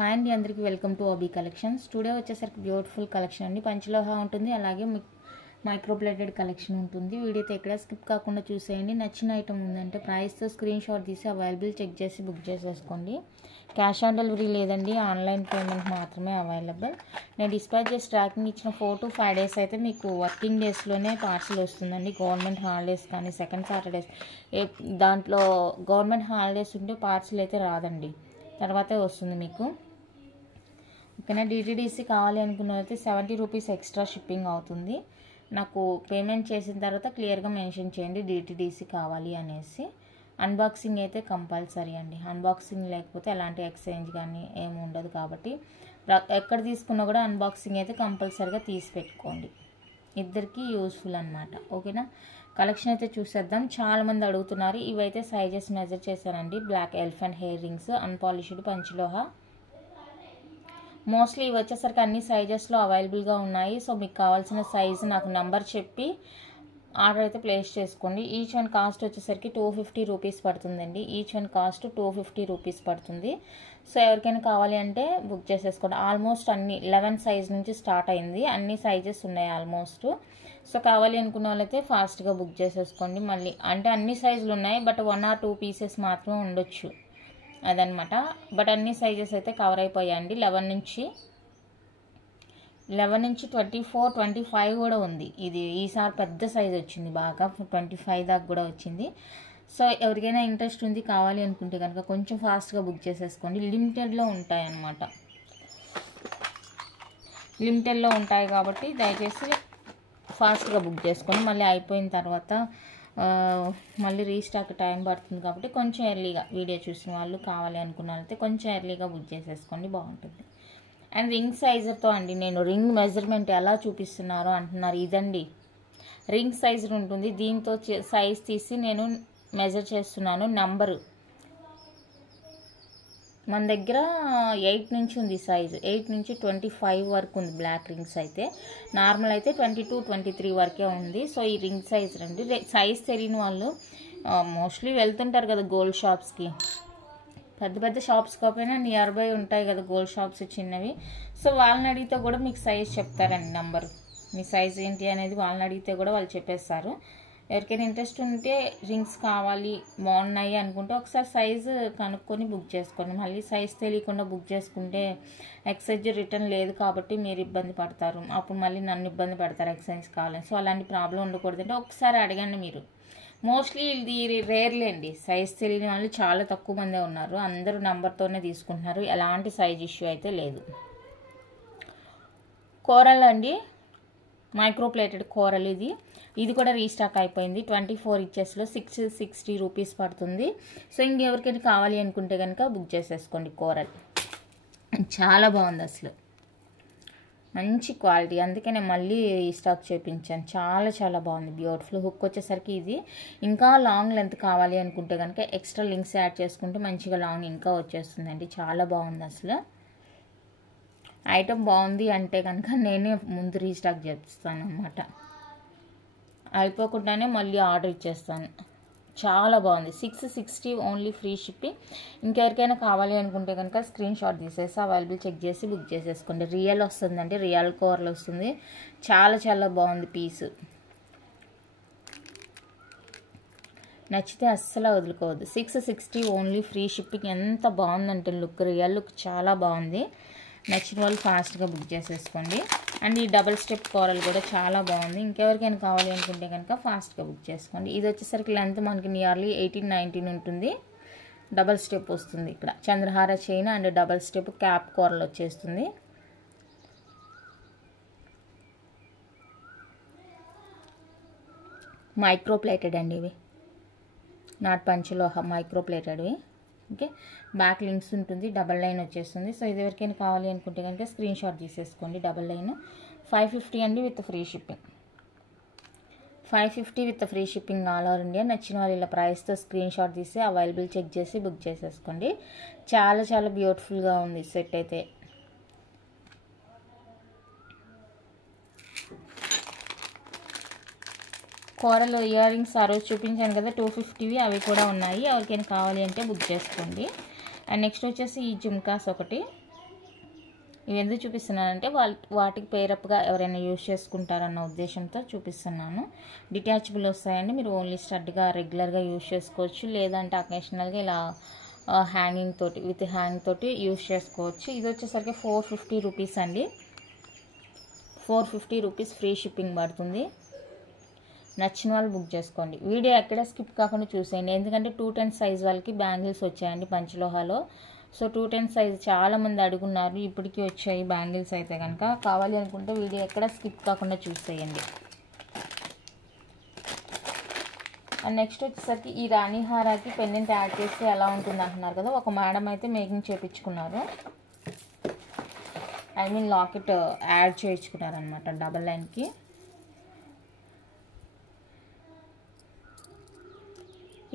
Hi అండి, అందరికీ welcome to OB collections. Today వచ్చేసరికి బ్యూటిఫుల్ కలెక్షన్ అండి. పంచలోహ ఉంటుంది, అలాగే మైక్రోప్లేటెడ్ కలెక్షన్ ఉంటుంది. వీడియోతో ఎక్కడ స్కిప్ కాకుండా చూసేయండి. నచ్చిన ఐటమ్ ఉందంటే ప్రైస్తో స్క్రీన్ షాట్ తీసి అవైలబుల్ చెక్ చేసి బుక్ చేసేసుకోండి. క్యాష్ ఆన్ డెలివరీ లేదండి, ఆన్లైన్ పేమెంట్ మాత్రమే అవైలబుల్. నేను డిస్పాచ్ చేసి ట్రాకింగ్ ఇచ్చిన 4 to 5 days అయితే మీకు వర్కింగ్ డేస్లోనే పార్సల్ వస్తుందండి. గవర్నమెంట్ హాలిడేస్ కానీ సెకండ్ సాటర్డేస్ దాంట్లో గవర్నమెంట్ హాలిడేస్ ఉంటే పార్సల్ అయితే రాదండి, తర్వాతే వస్తుంది మీకు. ఓకేనా. డిటిడిసి కావాలి అనుకున్న అయితే 70 రూపీస్ ఎక్స్ట్రా షిప్పింగ్ అవుతుంది. నాకు పేమెంట్ చేసిన తర్వాత క్లియర్గా మెన్షన్ చేయండి డిటిడిసి కావాలి అనేసి. అన్బాక్సింగ్ అయితే కంపల్సరీ అండి. అన్బాక్సింగ్ లేకపోతే ఎలాంటి ఎక్స్చేంజ్ కానీ ఏమి ఉండదు, కాబట్టి ఎక్కడ తీసుకున్నా కూడా అన్బాక్సింగ్ అయితే కంపల్సరీగా తీసి పెట్టుకోండి. ఇద్దరికి యూస్ఫుల్ అనమాట. ఓకేనా. కలెక్షన్ అయితే చూసేద్దాం. చాలామంది అడుగుతున్నారు. ఇవైతే సైజెస్ మెజర్ చేశానండి. Black elephant hair rings, unpolished panchaloha. Mostly ఇవి వచ్చేసరికి అన్ని సైజెస్లో అవైలబుల్గా ఉన్నాయి. సో మీకు కావాల్సిన సైజు నాకు నెంబర్ చెప్పి ఆర్డర్ అయితే ప్లేస్ చేసుకోండి. ఈచ్ వన్ కాస్ట్ వచ్చేసరికి 250 రూపీస్ పడుతుందండి. ఈచ్ వన్ కాస్ట్ 250 రూపీస్ పడుతుంది. సో ఎవరికైనా కావాలి అంటే బుక్ చేసేసుకోండి. ఆల్మోస్ట్ అన్ని 11 సైజ్ నుంచి స్టార్ట్ అయింది, అన్ని సైజెస్ ఉన్నాయి ఆల్మోస్ట్. సో కావాలి అనుకున్న వాళ్ళైతే ఫాస్ట్గా బుక్ చేసేసుకోండి. మళ్ళీ అంటే అన్ని సైజులు ఉన్నాయి, బట్ 1 or 2 పీసెస్ మాత్రం ఉండొచ్చు అదనమాట. బట్ అన్ని సైజెస్ అయితే కవర్ అయిపోయాయండి. 11 నుంచి 24, 25 కూడా ఉంది. ఇది ఈసారి పెద్ద సైజ్ వచ్చింది, బాగా 25 దాకా కూడా వచ్చింది. సో ఎవరికైనా ఇంట్రెస్ట్ ఉంది కావాలి అనుకుంటే కనుక కొంచెం ఫాస్ట్గా బుక్ చేసేసుకోండి. లిమిటెడ్లో ఉంటాయి అన్నమాట, లిమిటెడ్లో ఉంటాయి కాబట్టి దయచేసి ఫాస్ట్గా బుక్ చేసుకోండి. మళ్ళీ అయిపోయిన తర్వాత మళ్ళీ రీస్టాక్ టైం పడుతుంది, కాబట్టి కొంచెం ఎర్లీగా వీడియో చూసిన వాళ్ళు కావాలి అనుకున్న వాళ్ళైతే కొంచెం ఎర్లీగా బుక్ చేసేసుకోండి, బాగుంటుంది. అండ్ రింగ్ సైజుతో అండి, నేను రింగ్ మెజర్మెంట్ ఎలా చూపిస్తున్నారో అంటున్నారు. ఇదండి రింగ్ సైజు ఉంటుంది. దీంతో సైజ్ తీసి నేను మెజర్ చేస్తున్నాను. నంబరు మన దగ్గర 8 నుంచి ఉంది సైజు, 8 నుంచి 25 వరకు ఉంది బ్లాక్ రింగ్స్ అయితే. నార్మల్ అయితే 22, 23 వరకే ఉంది. సో ఈ రింగ్ సైజ్ రండి. సైజ్ తెలియని వాళ్ళు మోస్ట్లీ వెళ్తుంటారు కదా గోల్డ్ షాప్స్కి, పెద్ద పెద్ద షాప్స్ కాకపోయినా నియర్ బై ఉంటాయి కదా గోల్డ్ షాప్స్ చిన్నవి. సో వాళ్ళని అడిగితే కూడా మీకు సైజ్ చెప్తారండి, నంబరు. మీ సైజ్ ఏంటి అనేది వాళ్ళని అడిగితే కూడా వాళ్ళు చెప్పేస్తారు. ఎవరికైనా ఇంట్రెస్ట్ ఉంటే రింగ్స్ కావాలి బాగున్నాయి అనుకుంటే ఒకసారి సైజు కనుక్కొని బుక్ చేసుకోండి. మళ్ళీ సైజ్ తెలియకుండా బుక్ చేసుకుంటే ఎక్స్చేంజ్ రిటర్న్ లేదు కాబట్టి మీరు ఇబ్బంది పడతారు. అప్పుడు మళ్ళీ నన్ను ఇబ్బంది పెడతారు ఎక్స్చేంజ్ కావాలని. సో అలాంటి ప్రాబ్లం ఉండకూడదు అంటే ఒకసారి అడగండి మీరు. మోస్ట్లీ ఇది రేర్లే అండి, సైజ్ తెలియని వాళ్ళు చాలా తక్కువ మందే ఉన్నారు. అందరూ నెంబర్తోనే తీసుకుంటున్నారు, ఎలాంటి సైజ్ ఇష్యూ అయితే లేదు. కోరల్ అండి, మైక్రోప్లేటెడ్ కోరల్. ఇది కూడా రీస్టాక్ అయిపోయింది. 24 ఇంచెస్లో 660 రూపీస్ పడుతుంది. సో ఇంకెవరికైనా కావాలి అనుకుంటే కనుక బుక్ చేసేసుకోండి. కోరల్ చాలా బాగుంది, అసలు మంచి క్వాలిటీ, అందుకే నేను మళ్ళీ రీస్టాక్ చేయించాను. చాలా చాలా బాగుంది, బ్యూటిఫుల్. హుక్ వచ్చేసరికి ఇది ఇంకా లాంగ్ లెంత్ కావాలి అనుకుంటే కనుక ఎక్స్ట్రా లింక్స్ యాడ్ చేసుకుంటే మంచిగా లాంగ్ ఇంకా వచ్చేస్తుందండి. చాలా బాగుంది అసలు. ఐటమ్ బాగుంది అంటే కనుక నేనే ముందు రీస్టాక్ చేస్తాను అన్నమాట, అయిపోకుండానే మళ్ళీ ఆర్డర్ ఇచ్చేస్తాను. చాలా బాగుంది. 660 ఓన్లీ, ఫ్రీ షిప్పింగ్. ఇంకెవరికైనా కావాలి అనుకుంటే కనుక స్క్రీన్ షాట్ తీసేసి అవైలబుల్ చెక్ చేసి బుక్ చేసేసుకోండి. రియల్ వస్తుందండి, రియల్ కోరల్ వస్తుంది. చాలా చాలా బాగుంది పీసు. నచ్చితే అస్సలు వదులుకోవద్దు. 660 ఓన్లీ, ఫ్రీ షిప్పింగ్. ఎంత బాగుందంటే లుక్, రియల్ లుక్ చాలా బాగుంది. నచ్చిన వాళ్ళు ఫాస్ట్గా బుక్ చేసేసుకోండి. అండ్ ఈ డబల్ స్టెప్ కోరల్ కూడా చాలా బాగుంది. ఇంకెవరికైనా కావాలి అనుకుంటే కనుక ఫాస్ట్గా బుక్ చేసుకోండి. ఇది వచ్చేసరికి లెంత్ మనకి నియర్లీ 18-19 ఉంటుంది. డబల్ స్టెప్ వస్తుంది. ఇక్కడ Chandrahara chain and double step cap coral వచ్చేస్తుంది. మైక్రోప్లేటెడ్ అండి ఇవి, నాట్ పంచలోహ, మైక్రోప్లేటెడ్వి. ఓకే. బ్యాక్ లింక్స్ ఉంటుంది, డబల్ లైన్ వచ్చేస్తుంది. సో ఇది ఎవరికైనా కావాలి అనుకుంటే కనుక స్క్రీన్ షాట్ తీసేసుకోండి. డబల్ లైన్ 550 అండి with free shipping. 550 with free shipping all over India. నచ్చిన వాళ్ళు ఇలా ప్రైస్తో స్క్రీన్ షాట్ తీసి అవైలబుల్ చెక్ చేసి బుక్ చేసేసుకోండి. చాలా చాలా బ్యూటిఫుల్గా ఉంది సెట్ అయితే. కోరల్ ఇయర్ రింగ్స్ ఆ రోజు చూపించాను కదా 250వి, అవి కూడా ఉన్నాయి. ఎవరికైనా కావాలి అంటే బుక్ చేసుకోండి. అండ్ నెక్స్ట్ వచ్చేసి ఈ జుమ్కాస్ ఒకటి, ఇవి ఎందుకు చూపిస్తున్నానంటే వాటికి పేరప్గా ఎవరైనా యూజ్ చేసుకుంటారన్న ఉద్దేశంతో చూపిస్తున్నాను. డిటాచబుల్ వస్తాయండి, మీరు ఓన్లీ స్టడ్గా రెగ్యులర్గా యూజ్ చేసుకోవచ్చు, లేదంటే అకేషనల్గా ఇలా హ్యాంగింగ్ తోటి విత్ హ్యాంగ్ తోటి యూజ్ చేసుకోవచ్చు. ఇది వచ్చేసరికి 450 రూపీస్ అండి. 450 రూపీస్ ఫ్రీ షిప్పింగ్ పడుతుంది. నచ్చిన వాళ్ళు బుక్ చేసుకోండి. వీడియో ఎక్కడ స్కిప్ కాకుండా చూసేయండి, ఎందుకంటే 210 సైజ్ వాళ్ళకి బ్యాంగిల్స్ వచ్చాయండి పంచలోహాలో. సో 210 సైజ్ చాలామంది అడుగున్నారు, ఇప్పటికీ వచ్చాయి బ్యాంగిల్స్ అయితే కనుక. కావాలి అనుకుంటే వీడియో ఎక్కడ స్కిప్ కాకుండా చూసేయండి. అండ్ నెక్స్ట్ వచ్చేసరికి ఈ రాణి హారాకి పెండెంట్ యాడ్ చేస్తే ఎలా ఉంటుంది అంటున్నారు కదా, ఒక మేడం అయితే మేకింగ్ చేయించుకున్నారు. ఐ మీన్ లాకెట్ యాడ్ చేయించుకున్నారు అనమాట డబల్ లైన్కి.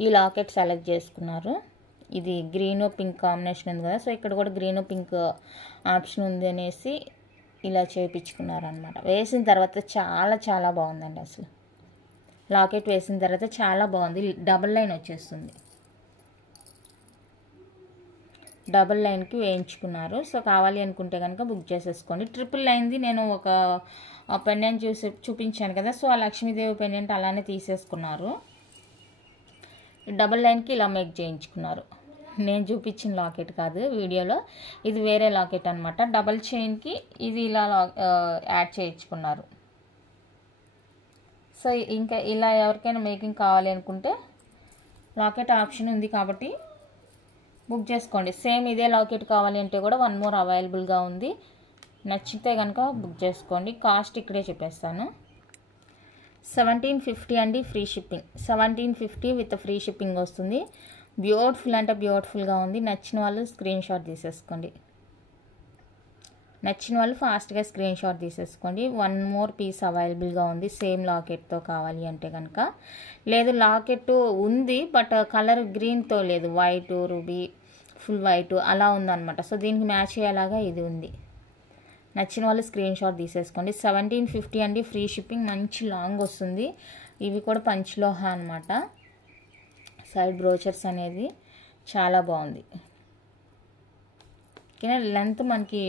ఈ లాకెట్ సెలెక్ట్ చేసుకున్నారు. ఇది గ్రీన్ పింక్ కాంబినేషన్ ఉంది కదా, సో ఇక్కడ కూడా గ్రీన్ పింక్ ఆప్షన్ ఉంది అనేసి ఇలా చేయించుకున్నారు అనమాట. వేసిన తర్వాత చాలా చాలా బాగుందండి. అసలు లాకెట్ వేసిన తర్వాత చాలా బాగుంది. డబల్ లైన్ వచ్చేస్తుంది, డబల్ లైన్కి వేయించుకున్నారు. సో కావాలి అనుకుంటే కనుక బుక్ చేసేసుకోండి. ట్రిపుల్ లైన్ది నేను ఒక పెండెంట్ చూపించాను కదా, సో ఆ లక్ష్మీదేవి పెండెంట్ అలానే తీసేసుకున్నారు. డబల్ లైన్కి ఇలా మేక్ చేయించుకున్నారు. నేను చూపించిన లాకెట్ కాదు వీడియోలో, ఇది వేరే లాకెట్ అనమాట. డబల్ చైన్కి ఇది ఇలా యాడ్ చేయించుకున్నారు. సో ఇంకా ఇలా ఎవరికైనా మేకింగ్ కావాలి అనుకుంటే లాకెట్ ఆప్షన్ ఉంది కాబట్టి బుక్ చేసుకోండి. సేమ్ ఇదే లాకెట్ కావాలి అంటే కూడా 1 మోర్ అవైలబుల్గా ఉంది. నచ్చితే కనుక బుక్ చేసుకోండి. కాస్ట్ ఇక్కడే చెప్పేస్తాను. 1750 అండి, free shipping. 1750 with free shipping వస్తుంది. బ్యూటిఫుల్ అంటే బ్యూటిఫుల్గా ఉంది. నచ్చిన వాళ్ళు స్క్రీన్ షాట్ తీసేసుకోండి. నచ్చిన వాళ్ళు ఫాస్ట్గా స్క్రీన్ షాట్ తీసేసుకోండి. 1 మోర్ పీస్ అవైలబుల్గా ఉంది సేమ్ లాకెట్తో కావాలి అంటే కనుక. లేదు లాకెట్ ఉంది బట్ కలర్ గ్రీన్తో లేదు, వైట్ రూబీ ఫుల్ వైట్ అలా ఉందన్నమాట. సో దీనికి మ్యాచ్ అయ్యేలాగా ఇది ఉంది. నచ్చిన వాళ్ళు స్క్రీన్ షాట్ తీసేసుకోండి. 1750 అండి, ఫ్రీ షిప్పింగ్. మంచి లాంగ్ వస్తుంది. ఇవి కూడా పంచలోహ అనమాట. సైడ్ బ్రోచర్స్ అనేది చాలా బాగుంది. ఓకేనా, లెంత్ మనకి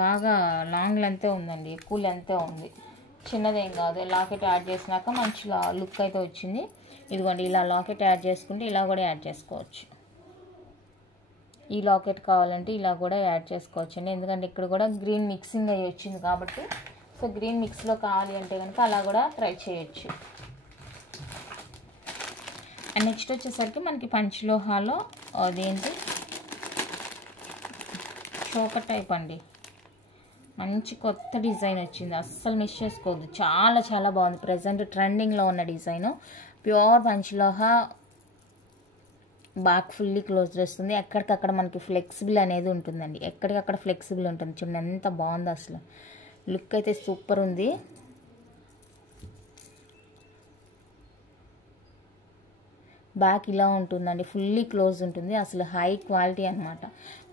బాగా లాంగ్ లెంతే ఉందండి, ఎక్కువ లెంతే ఉంది, చిన్నదేం కాదు. లాకెట్ యాడ్ చేసినాక మంచి లుక్ అయితే వచ్చింది. ఇదిగోండి ఇలా లాకెట్ యాడ్ చేసుకుంటే ఇలా కూడా యాడ్ చేసుకోవచ్చు. ఈ లాకెట్ కావాలంటే ఇలా కూడా యాడ్ చేసుకోవచ్చు అండి, ఎందుకంటే ఇక్కడ కూడా గ్రీన్ మిక్సింగ్ అయ్యి వచ్చింది కాబట్టి. సో గ్రీన్ మిక్స్లో కావాలి అంటే కనుక అలా కూడా ట్రై చేయొచ్చు. అండ్ నెక్స్ట్ వచ్చేసరికి మనకి పంచలోహాలో అదేంటి చోకర్ టైప్ అండి. మంచి కొత్త డిజైన్ వచ్చింది, అస్సలు మిస్ చేసుకోవద్దు. చాలా చాలా బాగుంది. ప్రజెంట్ ట్రెండింగ్లో ఉన్న design. Pure panchaloha, back fully close చేస్తుంది. ఎక్కడికక్కడ మనకి ఫ్లెక్సిబుల్ అనేది ఉంటుందండి, ఎక్కడికక్కడ ఫ్లెక్సిబుల్ ఉంటుంది. చూడండి ఎంత బాగుందో, అసలు లుక్ అయితే సూపర్ ఉంది. బ్యాక్ ఇలా ఉంటుందండి, ఫుల్లీ క్లోజ్ ఉంటుంది. అసలు హై క్వాలిటీ అనమాట.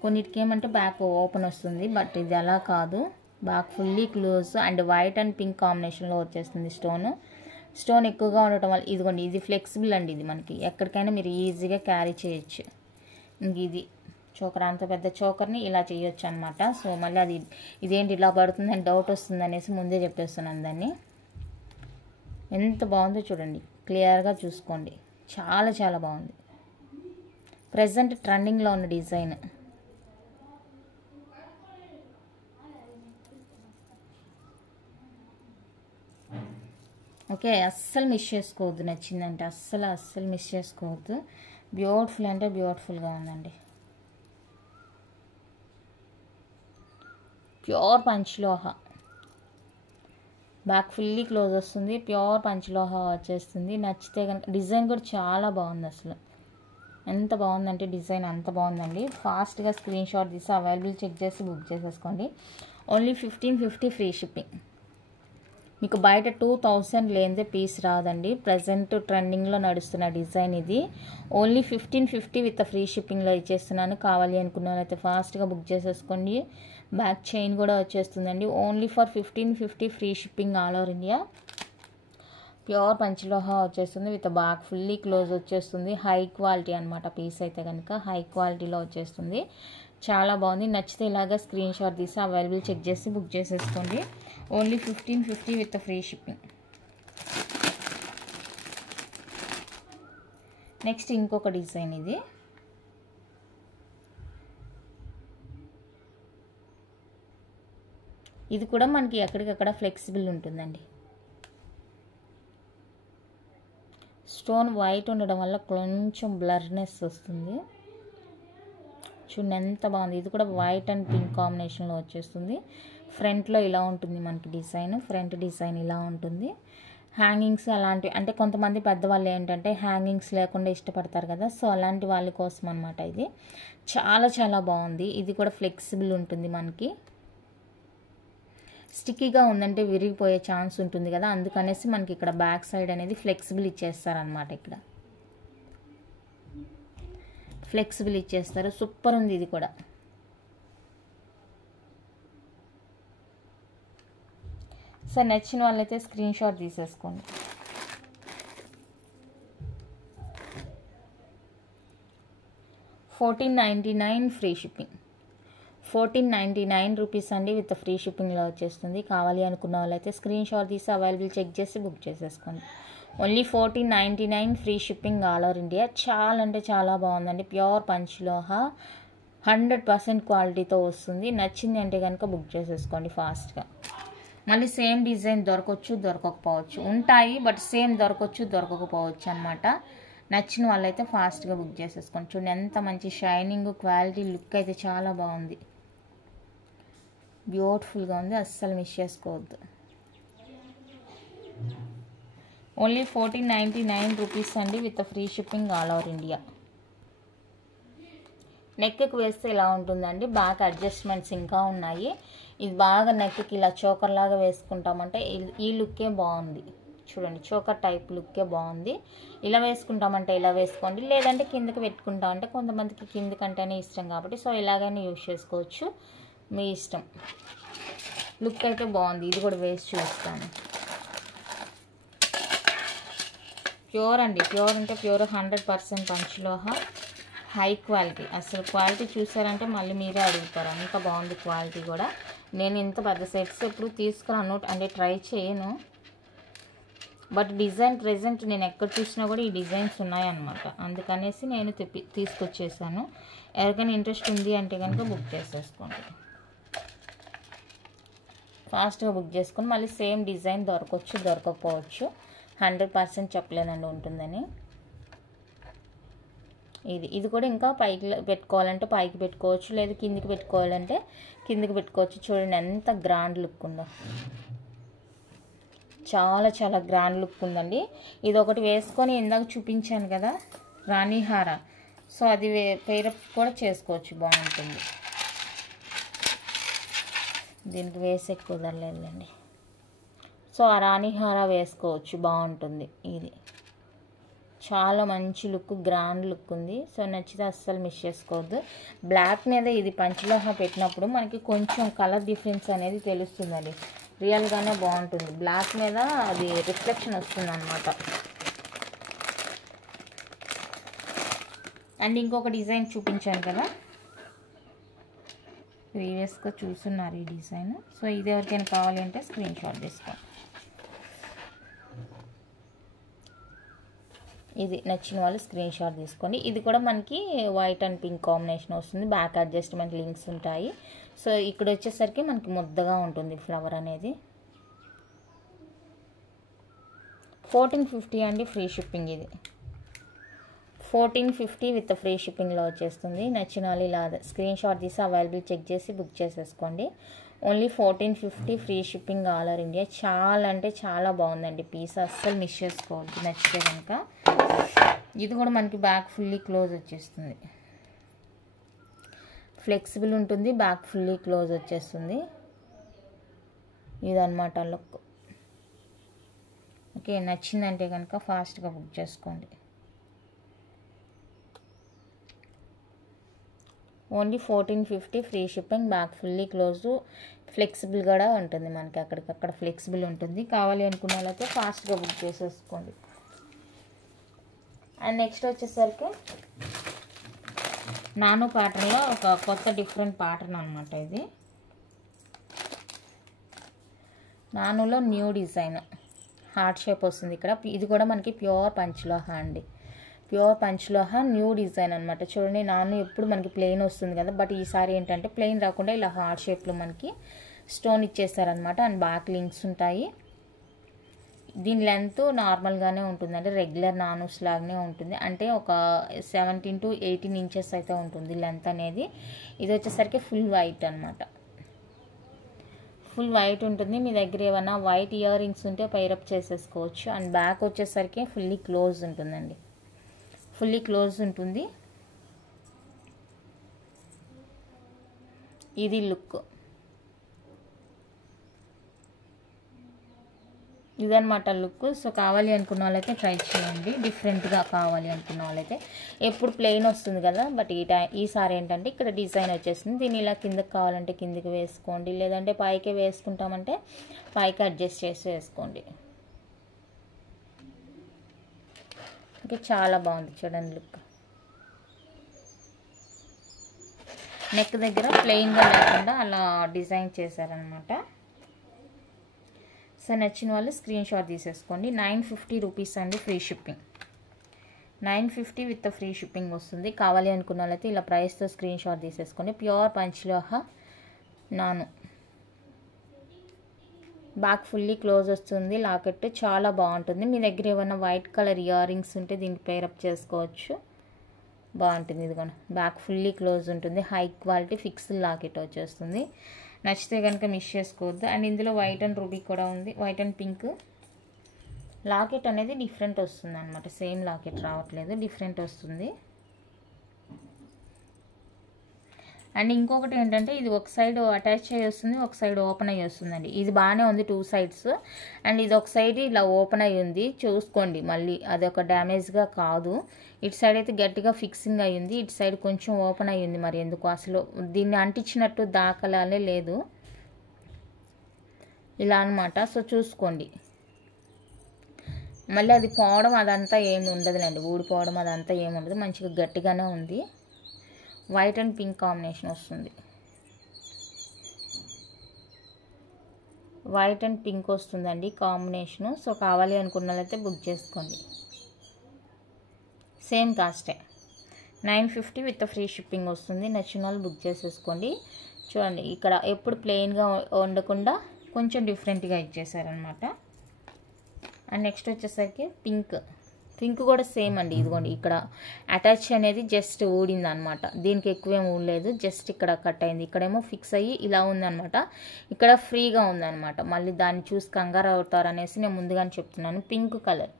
కొన్నిటికి ఏమంటే బ్యాక్ ఓపెన్ వస్తుంది, బట్ ఇది అలా కాదు. Back fully close and white and pink కాంబినేషన్లో వచ్చేస్తుంది. స్టోన్ ఎక్కువగా ఉండటం వల్ల ఇదిగోండి ఇది ఫ్లెక్సిబుల్ అండి. ఇది మనకి ఎక్కడికైనా మీరు ఈజీగా క్యారీ చేయొచ్చు. ఇంక ఇది చోకర్, అంత పెద్ద చోకర్ని ఇలా చేయొచ్చు అనమాట. సో మళ్ళీ అది ఇదేంటి ఇలా పడుతుందని డౌట్ వస్తుంది అనేసి ముందే చెప్పేస్తున్నాను దాన్ని. ఎంత బాగుందో చూడండి, క్లియర్గా చూసుకోండి. చాలా చాలా బాగుంది. ప్రజెంట్ ట్రెండింగ్లో ఉన్న డిజైన్. ఓకే, అస్సలు మిస్ చేసుకోవద్దు. నచ్చిందంటే అస్సలు మిస్ చేసుకోవద్దు. బ్యూటిఫుల్ అంటే బ్యూటిఫుల్గా ఉందండి. Pure panchaloha, back fully close వస్తుంది. ప్యూర్ పంచలోహ వచ్చేస్తుంది. నచ్చితే కనుక డిజైన్ కూడా చాలా బాగుంది. అసలు ఎంత బాగుందంటే డిజైన్ అంత బాగుందండి. ఫాస్ట్గా స్క్రీన్ షాట్ తీసి అవైలబుల్ చెక్ చేసి బుక్ చేసేసుకోండి. Only 1550 free shipping. మీకు బయట 2000 లేనిదే పీస్ రాదండి. ప్రజెంట్ ట్రెండింగ్లో నడుస్తున్న డిజైన్ ఇది. ఓన్లీ 1550 విత్ ఫ్రీ షిప్పింగ్లో ఇచ్చేస్తున్నాను. కావాలి అనుకున్న వాళ్ళైతే ఫాస్ట్గా బుక్ చేసేసుకోండి. బ్యాక్ చైన్ కూడా వచ్చేస్తుందండి. Only for 1550 free shipping all over India. Pure panchaloha వచ్చేస్తుంది విత్ బ్యాక్ ఫుల్లీ క్లోజ్ వచ్చేస్తుంది. హై క్వాలిటీ అనమాట. పీస్ అయితే కనుక హై క్వాలిటీలో వచ్చేస్తుంది. చాలా బాగుంది. నచ్చితే ఇలాగా స్క్రీన్ షాట్ తీసి అవైలబుల్ చెక్ చేసి బుక్ చేసేసుకోండి. Only 1550 with free shipping. Next ఇంకొక డిజైన్ ఇది. ఇది కూడా మనకి ఎక్కడికక్కడ ఫ్లెక్సిబుల్ ఉంటుందండి. స్టోన్ వైట్ ఉండడం వల్ల కొంచెం బ్లర్నెస్ వస్తుంది. చూడండి ఎంత బాగుంది. ఇది కూడా వైట్ అండ్ పింక్ కాంబినేషన్లో వచ్చేస్తుంది. ఫ్రంట్లో ఇలా ఉంటుంది మనకి డిజైన్. ఫ్రంట్ డిజైన్ ఇలా ఉంటుంది. హ్యాంగింగ్స్ అలాంటివి అంటే కొంతమంది పెద్దవాళ్ళు ఏంటంటే హ్యాంగింగ్స్ లేకుండా ఇష్టపడతారు కదా, సో అలాంటి వాళ్ళ కోసం అనమాట ఇది. చాలా చాలా బాగుంది. ఇది కూడా ఫ్లెక్సిబుల్ ఉంటుంది మనకి. స్టిక్కీగా ఉందంటే విరిగిపోయే ఛాన్స్ ఉంటుంది కదా, అందుకనేసి మనకి ఇక్కడ బ్యాక్ సైడ్ అనేది ఫ్లెక్సిబుల్ ఇచ్చేస్తారనమాట. ఇక్కడ ఫ్లెక్సిబుల్ ఇచ్చేస్తారు. సూపర్ ఉంది ఇది కూడా. సో నచ్చిన వాళ్ళైతే స్క్రీన్ షాట్ తీసేసుకోండి. $14.99 ఫ్రీ షిప్పింగ్. 1499 రూపీస్ అండి విత్ ఫ్రీ షిప్పింగ్లో వచ్చేస్తుంది. కావాలి అనుకున్న వాళ్ళైతే స్క్రీన్ షాట్ తీసి అవైలబుల్ చెక్ చేసి బుక్ చేసేసుకోండి. Only 1499 free shipping all over India. చాలా అంటే చాలా బాగుందండి. ప్యూర్ పంచలోహ 100% క్వాలిటీతో వస్తుంది. నచ్చింది అంటే కనుక బుక్ చేసేసుకోండి ఫాస్ట్గా. మళ్ళీ సేమ్ డిజైన్ దొరకవచ్చు, దొరకకపోవచ్చు, ఉంటాయి బట్ సేమ్ దొరకవచ్చు, దొరకకపోవచ్చు అనమాట. నచ్చిన వాళ్ళైతే ఫాస్ట్గా బుక్ చేసేసుకోండి. చూడండి ఎంత మంచి షైనింగ్, క్వాలిటీ, లుక్ అయితే చాలా బాగుంది. బ్యూటిఫుల్గా ఉంది. అస్సలు మిస్ చేసుకోవద్దు. ఓన్లీ 1499 రూపీస్ అండి with free shipping all over India. నెక్కి వేస్తే ఇలా ఉంటుందండి. బ్యాక్ అడ్జస్ట్మెంట్స్ ఇంకా ఉన్నాయి. ఇది బాగా నెక్కి ఇలా చోకర్ లాగా వేసుకుంటామంటే ఈ లుక్కే బాగుంది. చూడండి చోకర్ టైప్ లుక్కే బాగుంది. ఇలా వేసుకుంటామంటే ఇలా వేసుకోండి, లేదంటే కిందకి పెట్టుకుంటామంటే కొంతమందికి కిందకంటేనే ఇష్టం కాబట్టి సో ఇలాగైనా యూజ్ చేసుకోవచ్చు, మీ ఇష్టం. లుక్ అయితే బాగుంది. ఇది కూడా వేసి చూస్తాను. ప్యూర్ అండి. ప్యూర్ అంటే ప్యూర్ 100% పంచలోహ, హై క్వాలిటీ. అసలు క్వాలిటీ చూసారంటే మళ్ళీ మీరే అడుగుతారు, అంత బాగుంది క్వాలిటీ కూడా. నేను ఇంత పెద్ద సెట్స్ ఎప్పుడు తీసుకురాను, అంటే ట్రై చేయను. బట్ డిజైన్ ప్రెజెంట్ నేను ఎక్కడ చూసినా కూడా ఈ డిజైన్స్ ఉన్నాయన్నమాట. అందుకనేసి నేను తీసుకొచ్చేసాను. ఎవరికైనా ఇంట్రెస్ట్ ఉంది అంటే కనుక బుక్ చేసేసుకోండి. ఫాస్ట్గా బుక్ చేసుకొని మళ్ళీ సేమ్ డిజైన్ దొరకవచ్చు, దొరకకపోవచ్చు. 100% చెప్పలేదండి ఉంటుందని. ఇది కూడా ఇంకా పైకి పెట్టుకోవాలంటే పైకి పెట్టుకోవచ్చు, లేదు కిందికి పెట్టుకోవాలంటే కిందికి పెట్టుకోవచ్చు. చూడండి ఎంత గ్రాండ్ లుక్ ఉందో. చాలా చాలా గ్రాండ్ లుక్ ఉందండి. ఇది ఒకటి వేసుకొని ఇందాక చూపించాను కదా రాణిహార, సో అది పేరప్ కూడా చేసుకోవచ్చు, బాగుంటుంది. దీనికి వేసే కుదరలేదండి. సో ఆ రాణిహార వేసుకోవచ్చు, బాగుంటుంది. ఇది చాలా మంచి లుక్, గ్రాండ్ లుక్ ఉంది. సో నచ్చితే అస్సలు మిస్ చేసుకోవద్దు. బ్లాక్ మీద ఇది పంచలోహ పెట్టినప్పుడు మనకి కొంచెం కలర్ డిఫరెన్స్ అనేది తెలుస్తుందండి. రియల్గానే బాగుంటుంది. బ్లాక్ మీద అది రిఫ్లెక్షన్ వస్తుంది అనమాట. అండ్ ఇంకొక డిజైన్ చూపించాను కదా, ప్రీవియస్గా చూస్తున్నారు ఈ డిజైన్. సో ఇది ఎవరికైనా కావాలి అంటే స్క్రీన్ షాట్ తీసుకోండి. ఇది నచ్చిన వాళ్ళు స్క్రీన్ షాట్ తీసుకోండి. ఇది కూడా మనకి వైట్ అండ్ పింక్ కాంబినేషన్ వస్తుంది. బ్యాక్ అడ్జస్ట్మెంట్ లింక్స్ ఉంటాయి. సో ఇక్కడ వచ్చేసరికి మనకి ముద్దగా ఉంటుంది ఫ్లవర్ అనేది. 1450 అండి ఫ్రీ షిప్పింగ్. ఇది 1450 విత్ ఫ్రీ షిప్పింగ్లో వచ్చేస్తుంది. నచ్చిన వాళ్ళు ఇలా స్క్రీన్ షాట్ తీసి అవైలబుల్ చెక్ చేసి బుక్ చేసేసుకోండి. Only 1450 free shipping all over India. చాలా అంటే చాలా బాగుందండి పీస్, అస్సలు మిస్ చేసుకోవద్దు నచ్చితే కనుక. ఇది కూడా మనకి బ్యాక్ ఫుల్లీ క్లోజ్ వచ్చేస్తుంది. ఫ్లెక్సిబుల్ ఉంటుంది, బ్యాక్ ఫుల్లీ క్లోజ్ వచ్చేస్తుంది. ఇదన్నమాట లుక్. ఓకే, నచ్చిందంటే కనుక ఫాస్ట్గా బుక్ చేసుకోండి. Only 1450 free shipping, back fully close, flexible కూడా ఉంటుంది మనకి, అక్కడికక్కడ ఫ్లెక్సిబుల్ ఉంటుంది. కావాలి అనుకున్న వాళ్ళైతే ఫాస్ట్గా బుక్ చేసేసుకోండి. అండ్ నెక్స్ట్ వచ్చేసరికి నానో ప్యాటర్న్లో ఒక కొత్త డిఫరెంట్ ప్యాటర్న్ అనమాట ఇది. నానోలో న్యూ డిజైన్ హార్ట్ షేప్ వస్తుంది ఇక్కడ. ఇది కూడా మనకి ప్యూర్ పంచలోహ అండి. ప్యూర్ పంచలోహ న్యూ డిజైన్ అనమాట. చూడండి, నాను ఎప్పుడు మనకి ప్లెయిన్ వస్తుంది కదా, బట్ ఈసారి ఏంటంటే ప్లెయిన్ రాకుండా ఇలా హార్ట్ షేప్లో మనకి స్టోన్ ఇచ్చేసారనమాట. అండ్ బ్యాక్ లింక్స్ ఉంటాయి. దీని లెంత్ నార్మల్గానే ఉంటుందండి, రెగ్యులర్ నానూస్ లాగానే ఉంటుంది. అంటే ఒక 17 to 18 ఇంచెస్ అయితే ఉంటుంది లెంత్ అనేది. ఇది వచ్చేసరికి ఫుల్ వైట్ అనమాట. ఫుల్ వైట్ ఉంటుంది. మీ దగ్గర ఏమైనా వైట్ ఇయర్ రింగ్స్ ఉంటే పైరప్ చేసేసుకోవచ్చు. అండ్ బ్యాక్ వచ్చేసరికి ఫుల్లీ క్లోజ్ ఉంటుందండి. ఫుల్లీ క్లోజ్ ఉంటుంది. ఇది లుక్. ఇదనమాట లుక్. సో కావాలి అనుకున్న వాళ్ళైతే ట్రై చేయండి. డిఫరెంట్గా కావాలి అనుకున్న వాళ్ళైతే. ఎప్పుడు ప్లెయిన్ వస్తుంది కదా, బట్ ఈసారి ఏంటంటే ఇక్కడ డిజైన్ వచ్చేసింది. దీన్ని ఇలా కిందకి కావాలంటే కిందకి వేసుకోండి, లేదంటే పైకే వేసుకుంటామంటే పైకి అడ్జస్ట్ చేసి వేసుకోండి. ఇంకా చాలా బాగుంది చూడండి లుక్. నెక్ దగ్గర ప్లెయిన్గా లేకుండా అలా డిజైన్ చేశారనమాట. సో నచ్చిన వాళ్ళు స్క్రీన్ షాట్ తీసేసుకోండి. 950 రూపీస్ అండి, free shipping. 950 with free shipping వస్తుంది. కావాలి అనుకున్న వాళ్ళైతే ఇలా ప్రైస్తో స్క్రీన్ షాట్ తీసేసుకోండి. ప్యూర్ పంచలోహ నాను. బ్యాక్ ఫుల్లీ క్లోజ్ వస్తుంది. లాకెట్ చాలా బాగుంటుంది. మీ దగ్గర ఏమైనా వైట్ కలర్ ఇయర్ రింగ్స్ ఉంటే దీనికి పేరప్ చేసుకోవచ్చు. బాగుంటుంది. ఇదిగోండి, బ్యాక్ ఫుల్లీ క్లోజ్ ఉంటుంది. హై క్వాలిటీ ఫిక్స్డ్ లాకెట్ వచ్చేస్తుంది. నచ్చితే కనుక మిస్ చేసుకోవద్దు. అండ్ ఇందులో వైట్ అండ్ రూబీ కూడా ఉంది, వైట్ అండ్ పింక్. లాకెట్ అనేది డిఫరెంట్ వస్తుంది అనమాట. సేమ్ లాకెట్ రావట్లేదు, డిఫరెంట్ వస్తుంది. అండ్ ఇంకొకటి ఏంటంటే ఇది ఒక సైడ్ అటాచ్ అయ్యి వస్తుంది, ఒక సైడ్ ఓపెన్ అయ్యి వస్తుందండి. ఇది బాగానే ఉంది 2 sides. అండ్ ఇది ఒక సైడ్ ఇలా ఓపెన్ అయ్యి ఉంది, చూసుకోండి మళ్ళీ అదొక డ్యామేజ్గా కాదు. ఇటు సైడ్ అయితే గట్టిగా ఫిక్సింగ్ అయ్యింది, ఇటు సైడ్ కొంచెం ఓపెన్ అయ్యింది. మరి ఎందుకు అసలు దీన్ని అంటించినట్టు దాఖలాలే లేదు, ఇలా అనమాట. సో చూసుకోండి. మళ్ళీ అది పోవడం అదంతా ఏమి ఉండదులేండి, ఊడిపోవడం అదంతా ఏమి ఉండదు. మంచిగా గట్టిగానే ఉంది. వైట్ అండ్ పింక్ కాంబినేషన్ వస్తుంది. వైట్ అండ్ పింక్ వస్తుందండి కాంబినేషను. సో కావాలి అనుకున్న వాళ్ళైతే బుక్ చేసుకోండి. సేమ్ కాస్టే 950 విత్ ఫ్రీ షిప్పింగ్ వస్తుంది. నచ్చిన వాళ్ళు బుక్ చేసేసుకోండి. చూడండి, ఇక్కడ ఎప్పుడు ప్లెయిన్గా ఉండకుండా కొంచెం డిఫరెంట్గా ఇచ్చేసారనమాట. అండ్ నెక్స్ట్ వచ్చేసరికి పింక్. పింక్ కూడా సేమ్ అండి. ఇదిగోండి, ఇక్కడ అటాచ్ అనేది జస్ట్ ఊడింది అనమాట. దీనికి ఎక్కువేం ఊడలేదు, జస్ట్ ఇక్కడ కట్ అయింది. ఇక్కడేమో ఫిక్స్ అయ్యి ఇలా ఉందనమాట. ఇక్కడ ఫ్రీగా ఉందనమాట. మళ్ళీ దాన్ని చూసి కంగారు అవుతారనేసి నేను ముందుగానే చెప్తున్నాను. Pink colour.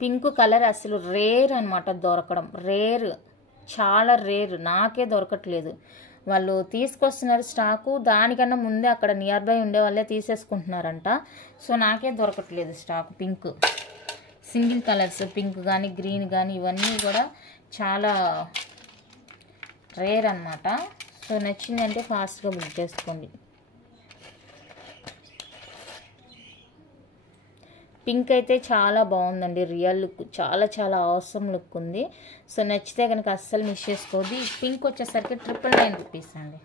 పింక్ కలర్ అసలు రేర్ అనమాట, దొరకడం రేర్, చాలా రేర్. నాకే దొరకట్లేదు. వాళ్ళు తీసుకొస్తున్నారు స్టాకు, దానికన్నా ముందే అక్కడ నియర్ బై ఉండే వాళ్ళే తీసేసుకుంటున్నారంట. సో నాకే దొరకట్లేదు stock pink. Single colours pink కానీ గ్రీన్ కానీ ఇవన్నీ కూడా చాలా రేర్ అనమాట. సో నచ్చిందంటే ఫాస్ట్గా బుక్ చేసుకోండి. పింక్ అయితే చాలా బాగుందండి, రియల్ లుక్ చాలా చాలా అవసరం లుక్ ఉంది. సో నచ్చితే కనుక అస్సలు మిస్ చేసుకోవద్దు. ఈ పింక్ వచ్చేసరికి 999 రూపీస్ అండి.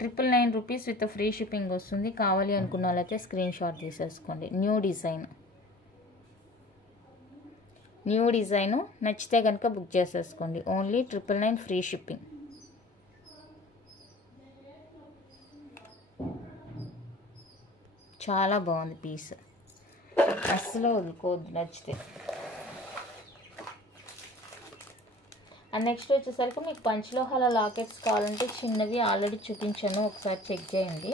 999 రూపీస్ విత్ ఫ్రీ షిప్పింగ్ వస్తుంది. కావాలి అనుకున్న వాళ్ళైతే స్క్రీన్ షాట్ తీసేసుకోండి. న్యూ డిజైను నచ్చితే కనుక బుక్ చేసేసుకోండి. Only 999 free shipping. చాలా బాగుంది పీస్, అస్సలు వదులుకోవద్దు నచ్చితే. అండ్ నెక్స్ట్ వచ్చేసరికి మీకు పంచలోహాల లాకెట్స్ కావాలంటే చిన్నవి ఆల్రెడీ చూపించాను, ఒకసారి చెక్ చేయండి.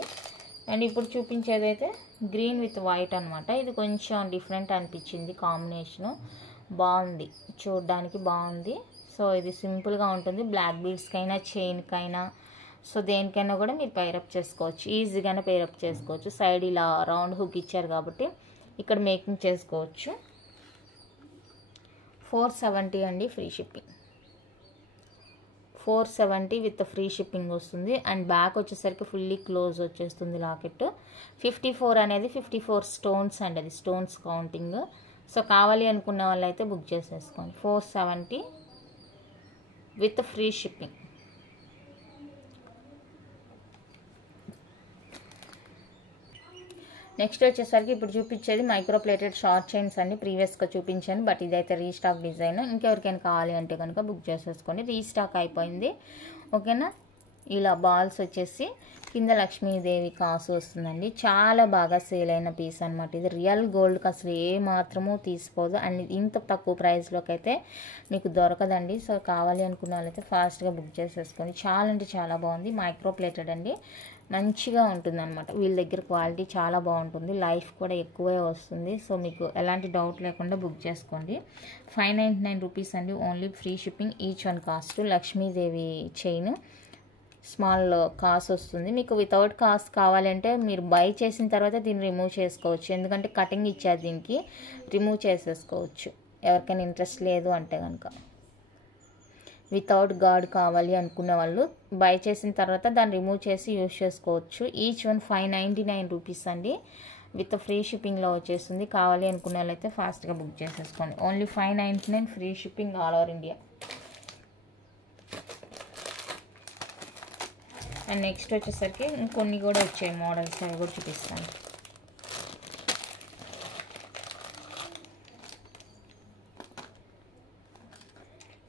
అండ్ ఇప్పుడు చూపించేదైతే గ్రీన్ విత్ వైట్ అనమాట. ఇది కొంచెం డిఫరెంట్ అనిపించింది కాంబినేషను, బాగుంది, చూడడానికి బాగుంది. సో ఇది సింపుల్గా ఉంటుంది. బ్లాక్ బీడ్స్కైనా చైన్కైనా సో దేనికైనా కూడా మీరు పైరప్ చేసుకోవచ్చు, ఈజీగానే పైరప్ చేసుకోవచ్చు. సైడ్ ఇలా రౌండ్ హుక్ ఇచ్చారు కాబట్టి ఇక్కడ మేకింగ్ చేసుకోవచ్చు. 470 అండి, free shipping. 470 with free shipping వస్తుంది. అండ్ బ్యాక్ వచ్చేసరికి ఫుల్లీ క్లోజ్ వచ్చేస్తుంది లాకెట్. 54 అనేది 54 స్టోన్స్ అండి, అది స్టోన్స్ కౌంటింగ్. సో కావాలి అనుకున్న వాళ్ళైతే బుక్ చేసేసుకోండి. 470 విత్ ఫ్రీ షిప్పింగ్. నెక్స్ట్ వచ్చేసరికి ఇప్పుడు చూపించేది మైక్రో ప్లేటెడ్ షార్ట్ చైన్స్ అండి. ప్రీవియస్గా చూపించాను, బట్ ఇదైతే రీస్టాక్ డిజైన్. ఇంకెవరికైనా కావాలి అంటే కనుక బుక్ చేసేసుకోండి. రీస్టాక్ అయిపోయింది, ఓకేనా. ఇలా బాల్స్ వచ్చేసి కింద లక్ష్మీదేవి కాసు వస్తుందండి. చాలా బాగా సేల్ అయిన పీస్ అనమాట. ఇది రియల్ గోల్డ్కి అసలు ఏ మాత్రమూ తీసిపోదు. అండ్ ఇంత తక్కువ ప్రైస్లోకి అయితే మీకు దొరకదండి. సో కావాలి అనుకున్న వాళ్ళైతే ఫాస్ట్గా బుక్ చేసేసుకోండి. చాలా అంటే చాలా బాగుంది. మైక్రో ప్లేటెడ్ అండి, మంచిగా ఉంటుంది అనమాట. వీళ్ళ దగ్గర క్వాలిటీ చాలా బాగుంటుంది, లైఫ్ కూడా ఎక్కువే వస్తుంది. సో మీకు ఎలాంటి డౌట్ లేకుండా బుక్ చేసుకోండి. 599 రూపీస్ అండి, only free shipping. Each one cost. Lakshmidevi chain small cost వస్తుంది. మీకు వితౌట్ కాస్ట్ కావాలంటే మీరు బై చేసిన తర్వాత దీన్ని రిమూవ్ చేసుకోవచ్చు, ఎందుకంటే కటింగ్ ఇచ్చారు, దీనికి రిమూవ్ చేసేసుకోవచ్చు ఎవరికైనా ఇంట్రెస్ట్ లేదు అంటే కనుక. వితౌట్ గార్డ్ కావాలి అనుకున్న వాళ్ళు బై చేసిన తర్వాత దాన్ని రిమూవ్ చేసి యూజ్ చేసుకోవచ్చు. ఈచ్ వన్ 599 రూపీస్ అండి, విత్ ఫ్రీ షిప్పింగ్లో వచ్చేస్తుంది. కావాలి అనుకున్న వాళ్ళైతే ఫాస్ట్గా బుక్ చేసేసుకోండి. Only 599 free shipping all over India. And next వచ్చేసరికి ఇంకొన్ని కూడా వచ్చాయి మోడల్స్, అవి కూడా చూపిస్తాను.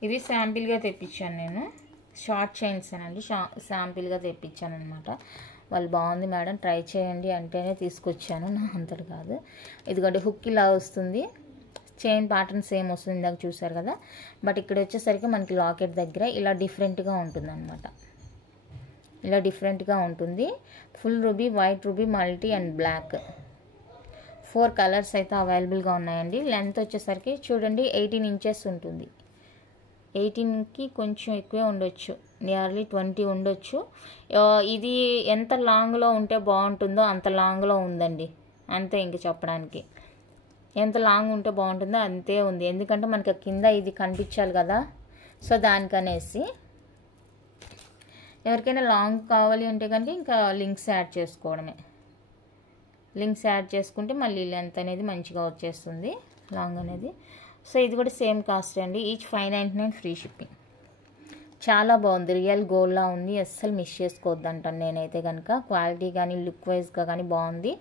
ఇవి శాంపిల్గా తెప్పించాను నేను, షార్ట్ చైన్స్ అనండి, శాంపిల్గా తెప్పించాను అనమాట. వాళ్ళు బాగుంది మేడం ట్రై చేయండి అంటేనే తీసుకొచ్చాను, నా అంతటి కాదు. ఇదిగోండి హుక్ ఇలా వస్తుంది, చైన్ ప్యాటర్న్ సేమ్ వస్తుంది, ఇందాక చూసారు కదా. బట్ ఇక్కడ వచ్చేసరికి మనకి లాకెట్ దగ్గర ఇలా డిఫరెంట్గా ఉంటుంది అనమాట. ఇలా డిఫరెంట్గా ఉంటుంది. Full ruby, white ruby, multi and black 4 colours అయితే అవైలబుల్గా ఉన్నాయండి. లెంత్ వచ్చేసరికి చూడండి 18 ఇంచెస్ ఉంటుంది. 18కి కొంచెం ఎక్కువే ఉండొచ్చు, నియర్లీ 20 ఉండొచ్చు. ఇది ఎంత లాంగ్లో ఉంటే బాగుంటుందో అంత లాంగ్లో ఉందండి, అంతే ఇంక చెప్పడానికి. ఎంత లాంగ్ ఉంటే బాగుంటుందో అంతే ఉంది, ఎందుకంటే మనకి కింద ఇది కనిపించాలి కదా. సో దానికనేసి ఎవరికైనా లాంగ్ కావాలి అంటే కనుక ఇంకా లింక్స్ యాడ్ చేసుకోవడమే. లింక్స్ యాడ్ చేసుకుంటే మళ్ళీ లెంత్ అనేది మంచిగా వచ్చేస్తుంది, లాంగ్ అనేది. సో ఇది కూడా సేమ్ కాస్ట్ అండి, ఈచ్ 599 ఫ్రీ షిప్పింగ్. చాలా బాగుంది, రియల్ గోల్డ్లా ఉంది, అస్సలు మిస్ చేసుకోవద్దు అంటాను నేనైతే కనుక. క్వాలిటీ కానీ లుక్ వైజ్గా కానీ బాగుంది.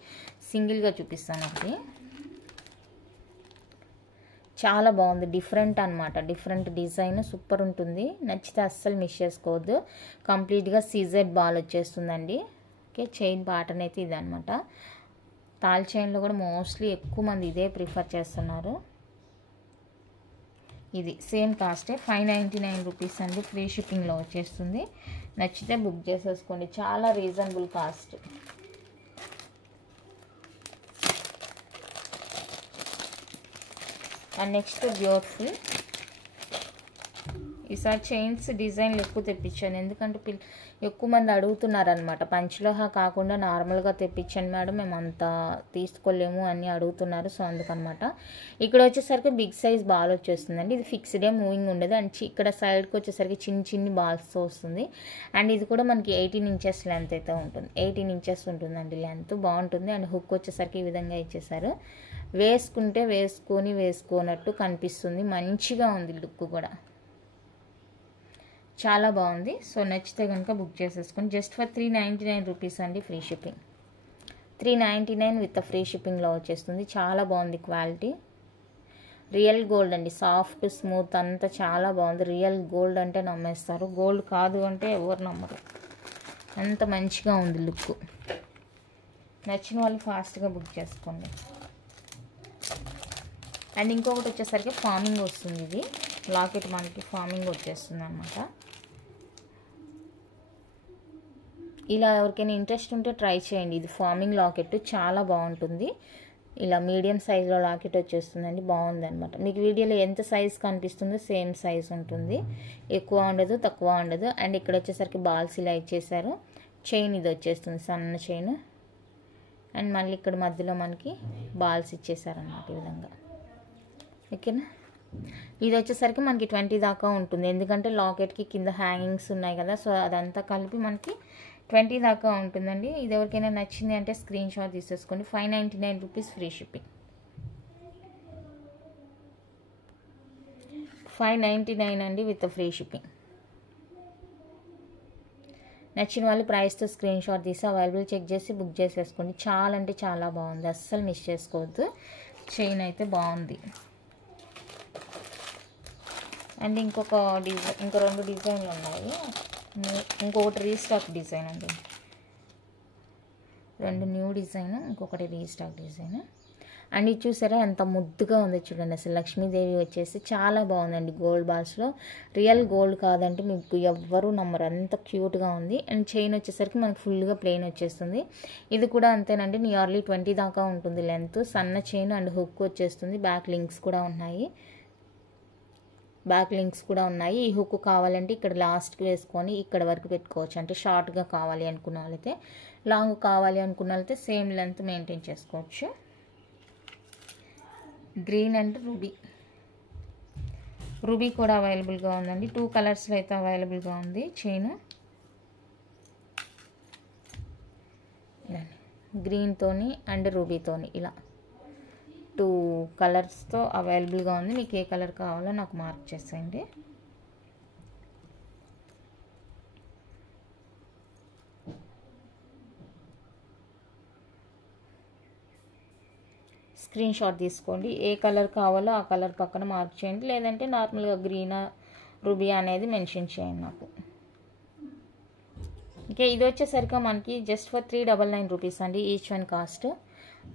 సింగిల్గా చూపిస్తాను ఒకటి, చాలా బాగుంది, డిఫరెంట్ అనమాట. డిఫరెంట్ డిజైన్ సూపర్ ఉంటుంది, నచ్చితే అస్సలు మిస్ చేసుకోవద్దు. కంప్లీట్గా సీజెడ్ బాల్ వచ్చేస్తుందండి. ఓకే, చైన్ ప్యాటర్న్ అయితే ఇదనమాట. తాల్ చైన్లో కూడా మోస్ట్లీ ఎక్కువ మంది ఇదే ప్రిఫర్ చేస్తున్నారు. ఇది సేమ్ కాస్టే 599 రూపీస్ అండి, ఫ్రీ షిప్పింగ్లో వచ్చేస్తుంది. నచ్చితే బుక్ చేసేసుకోండి, చాలా reasonable cost. And next beautiful, ఈసారి చైన్స్ డిజైన్లు ఎక్కువ తెప్పించాను, ఎందుకంటే ఎక్కువ మంది అడుగుతున్నారు అనమాట. పంచలోహ కాకుండా నార్మల్గా తెప్పించాను మేడం, మేము అంతా తీసుకోలేము అని అడుగుతున్నారు. సో అందుకనమాట. ఇక్కడ వచ్చేసరికి బిగ్ సైజ్ బాల్ వచ్చేస్తుందండి, ఇది ఫిక్స్డే మూవింగ్ ఉండదు. అండ్ ఇక్కడ సైడ్కి వచ్చేసరికి చిన్ని బాల్స్తో వస్తుంది. అండ్ ఇది కూడా మనకి 18 ఇంచెస్ లెంత్ అయితే ఉంటుంది, 18 ఇంచెస్ ఉంటుందండి లెంత్, బాగుంటుంది. అండ్ హుక్ వచ్చేసరికి ఈ విధంగా ఇచ్చేసారు, వేసుకుంటే వేసుకోనట్టు కనిపిస్తుంది, మంచిగా ఉంది లుక్ కూడా, చాలా బాగుంది. సో నచ్చితే కనుక బుక్ చేసేసుకొని జస్ట్ ఫర్ 399 రూపీస్ అండి, ఫ్రీ షిప్పింగ్. 399 విత్ ఫ్రీ షిప్పింగ్లో వచ్చేస్తుంది. చాలా బాగుంది క్వాలిటీ, రియల్ గోల్డ్ అండి, సాఫ్ట్ స్మూత్ అంతా చాలా బాగుంది. రియల్ గోల్డ్ అంటే నమ్మేస్తారు, గోల్డ్ కాదు అంటే ఎవరు నమ్మరు, అంత మంచిగా ఉంది లుక్. నచ్చిన వాళ్ళు ఫాస్ట్గా బుక్ చేసుకోండి. అండ్ ఇంకొకటి వచ్చేసరికి ఫార్మింగ్ వస్తుంది, ఇది లాకెట్ మనకి ఫార్మింగ్ వచ్చేస్తుంది అనమాట. ఇలా ఎవరికైనా ఇంట్రెస్ట్ ఉంటే ట్రై చేయండి, ఇది ఫార్మింగ్ లాకెట్ చాలా బాగుంటుంది. ఇలా మీడియం సైజులో లాకెట్ వచ్చేస్తుందండి, బాగుంది అనమాట. మీకు వీడియోలో ఎంత సైజ్ కనిపిస్తుందో సేమ్ సైజ్ ఉంటుంది, ఎక్కువ ఉండదు తక్కువ ఉండదు. అండ్ ఇక్కడ వచ్చేసరికి బాల్స్ ఇలా ఇచ్చేసారు, చైన్ ఇది వచ్చేస్తుంది సన్న చైన్. అండ్ మళ్ళీ ఇక్కడ మధ్యలో మనకి బాల్స్ ఇచ్చేసారన్నమాట ఈ విధంగా, ఓకేనా. ఇది వచ్చేసరికి మనకి 20 దాకా ఉంటుంది, ఎందుకంటే లాకెట్కి కింద హ్యాంగింగ్స్ ఉన్నాయి కదా. సో అదంతా కలిపి మనకి 20 దాకా ఉంటుందండి. ఇది ఎవరికైనా నచ్చింది అంటే స్క్రీన్ షాట్ తీసేసుకోండి. 599 రూపీస్ ఫ్రీ షిప్పింగ్. 599 అండి విత్ ఫ్రీ షిప్పింగ్. నచ్చిన వాళ్ళు ప్రైస్తో స్క్రీన్ షాట్ తీసి అవైలబుల్ చెక్ చేసి బుక్ చేసేసుకోండి. చాలా అంటే చాలా బాగుంది, అస్సలు మిస్ చేసుకోవద్దు. చైన్ అయితే బాగుంది. అండ్ ఇంకొక డిజైన్, ఇంకో 2 డిజైన్లు ఉన్నాయి. ఇంకొకటి రీస్టాక్ డిజైన్ అండి, 2 న్యూ డిజైన్, ఇంకొకటి రీస్టాక్ డిజైన్. అండ్ ఇది చూసారా ఎంత ముద్దుగా ఉందో చూడండి. అసలు లక్ష్మీదేవి వచ్చేసి చాలా బాగుందండి. గోల్డ్ బాల్స్లో, రియల్ గోల్డ్ కాదంటే మీకు ఎవ్వరూ నమ్మరు, అంత క్యూట్గా ఉంది. అండ్ చైన్ వచ్చేసరికి మనకు ఫుల్గా ప్లెయిన్ వచ్చేస్తుంది. ఇది కూడా అంతేనండి, నియర్లీ 20 దాకా ఉంటుంది లెంత్. సన్న చైన్ అండ్ హుక్ వచ్చేస్తుంది. బ్యాక్ లింక్స్ కూడా ఉన్నాయి. ఈ హుక్ కావాలంటే ఇక్కడ లాస్ట్కి వేసుకొని ఇక్కడ వరకు పెట్టుకోవచ్చు. అంటే షార్ట్గా కావాలి అనుకున్న వాళ్ళైతే, లాంగ్ కావాలి అనుకున్న వాళ్ళైతే సేమ్ లెంత్ మెయింటైన్ చేసుకోవచ్చు. గ్రీన్ అండ్ రూబీ కూడా అవైలబుల్గా ఉందండి. 2 కలర్స్లో అయితే అవైలబుల్గా ఉంది. చైన్ గ్రీన్తోని అండ్ రూబీతోని ఇలా 2 కలర్స్తో అవైలబుల్గా ఉంది. మీకు ఏ కలర్ కావాలో నాకు మార్క్ చేసేయండి. స్క్రీన్ షాట్ తీసుకోండి. ఏ కలర్ కావాలో ఆ కలర్ పక్కన మార్క్ చేయండి, లేదంటే నార్మల్గా గ్రీన్ రూబీ అనేది మెన్షన్ చేయండి నాకు. ఓకే, ఇది వచ్చేసరికి మనకి జస్ట్ ఫర్ 399 రూపీస్ అండి. Each one cost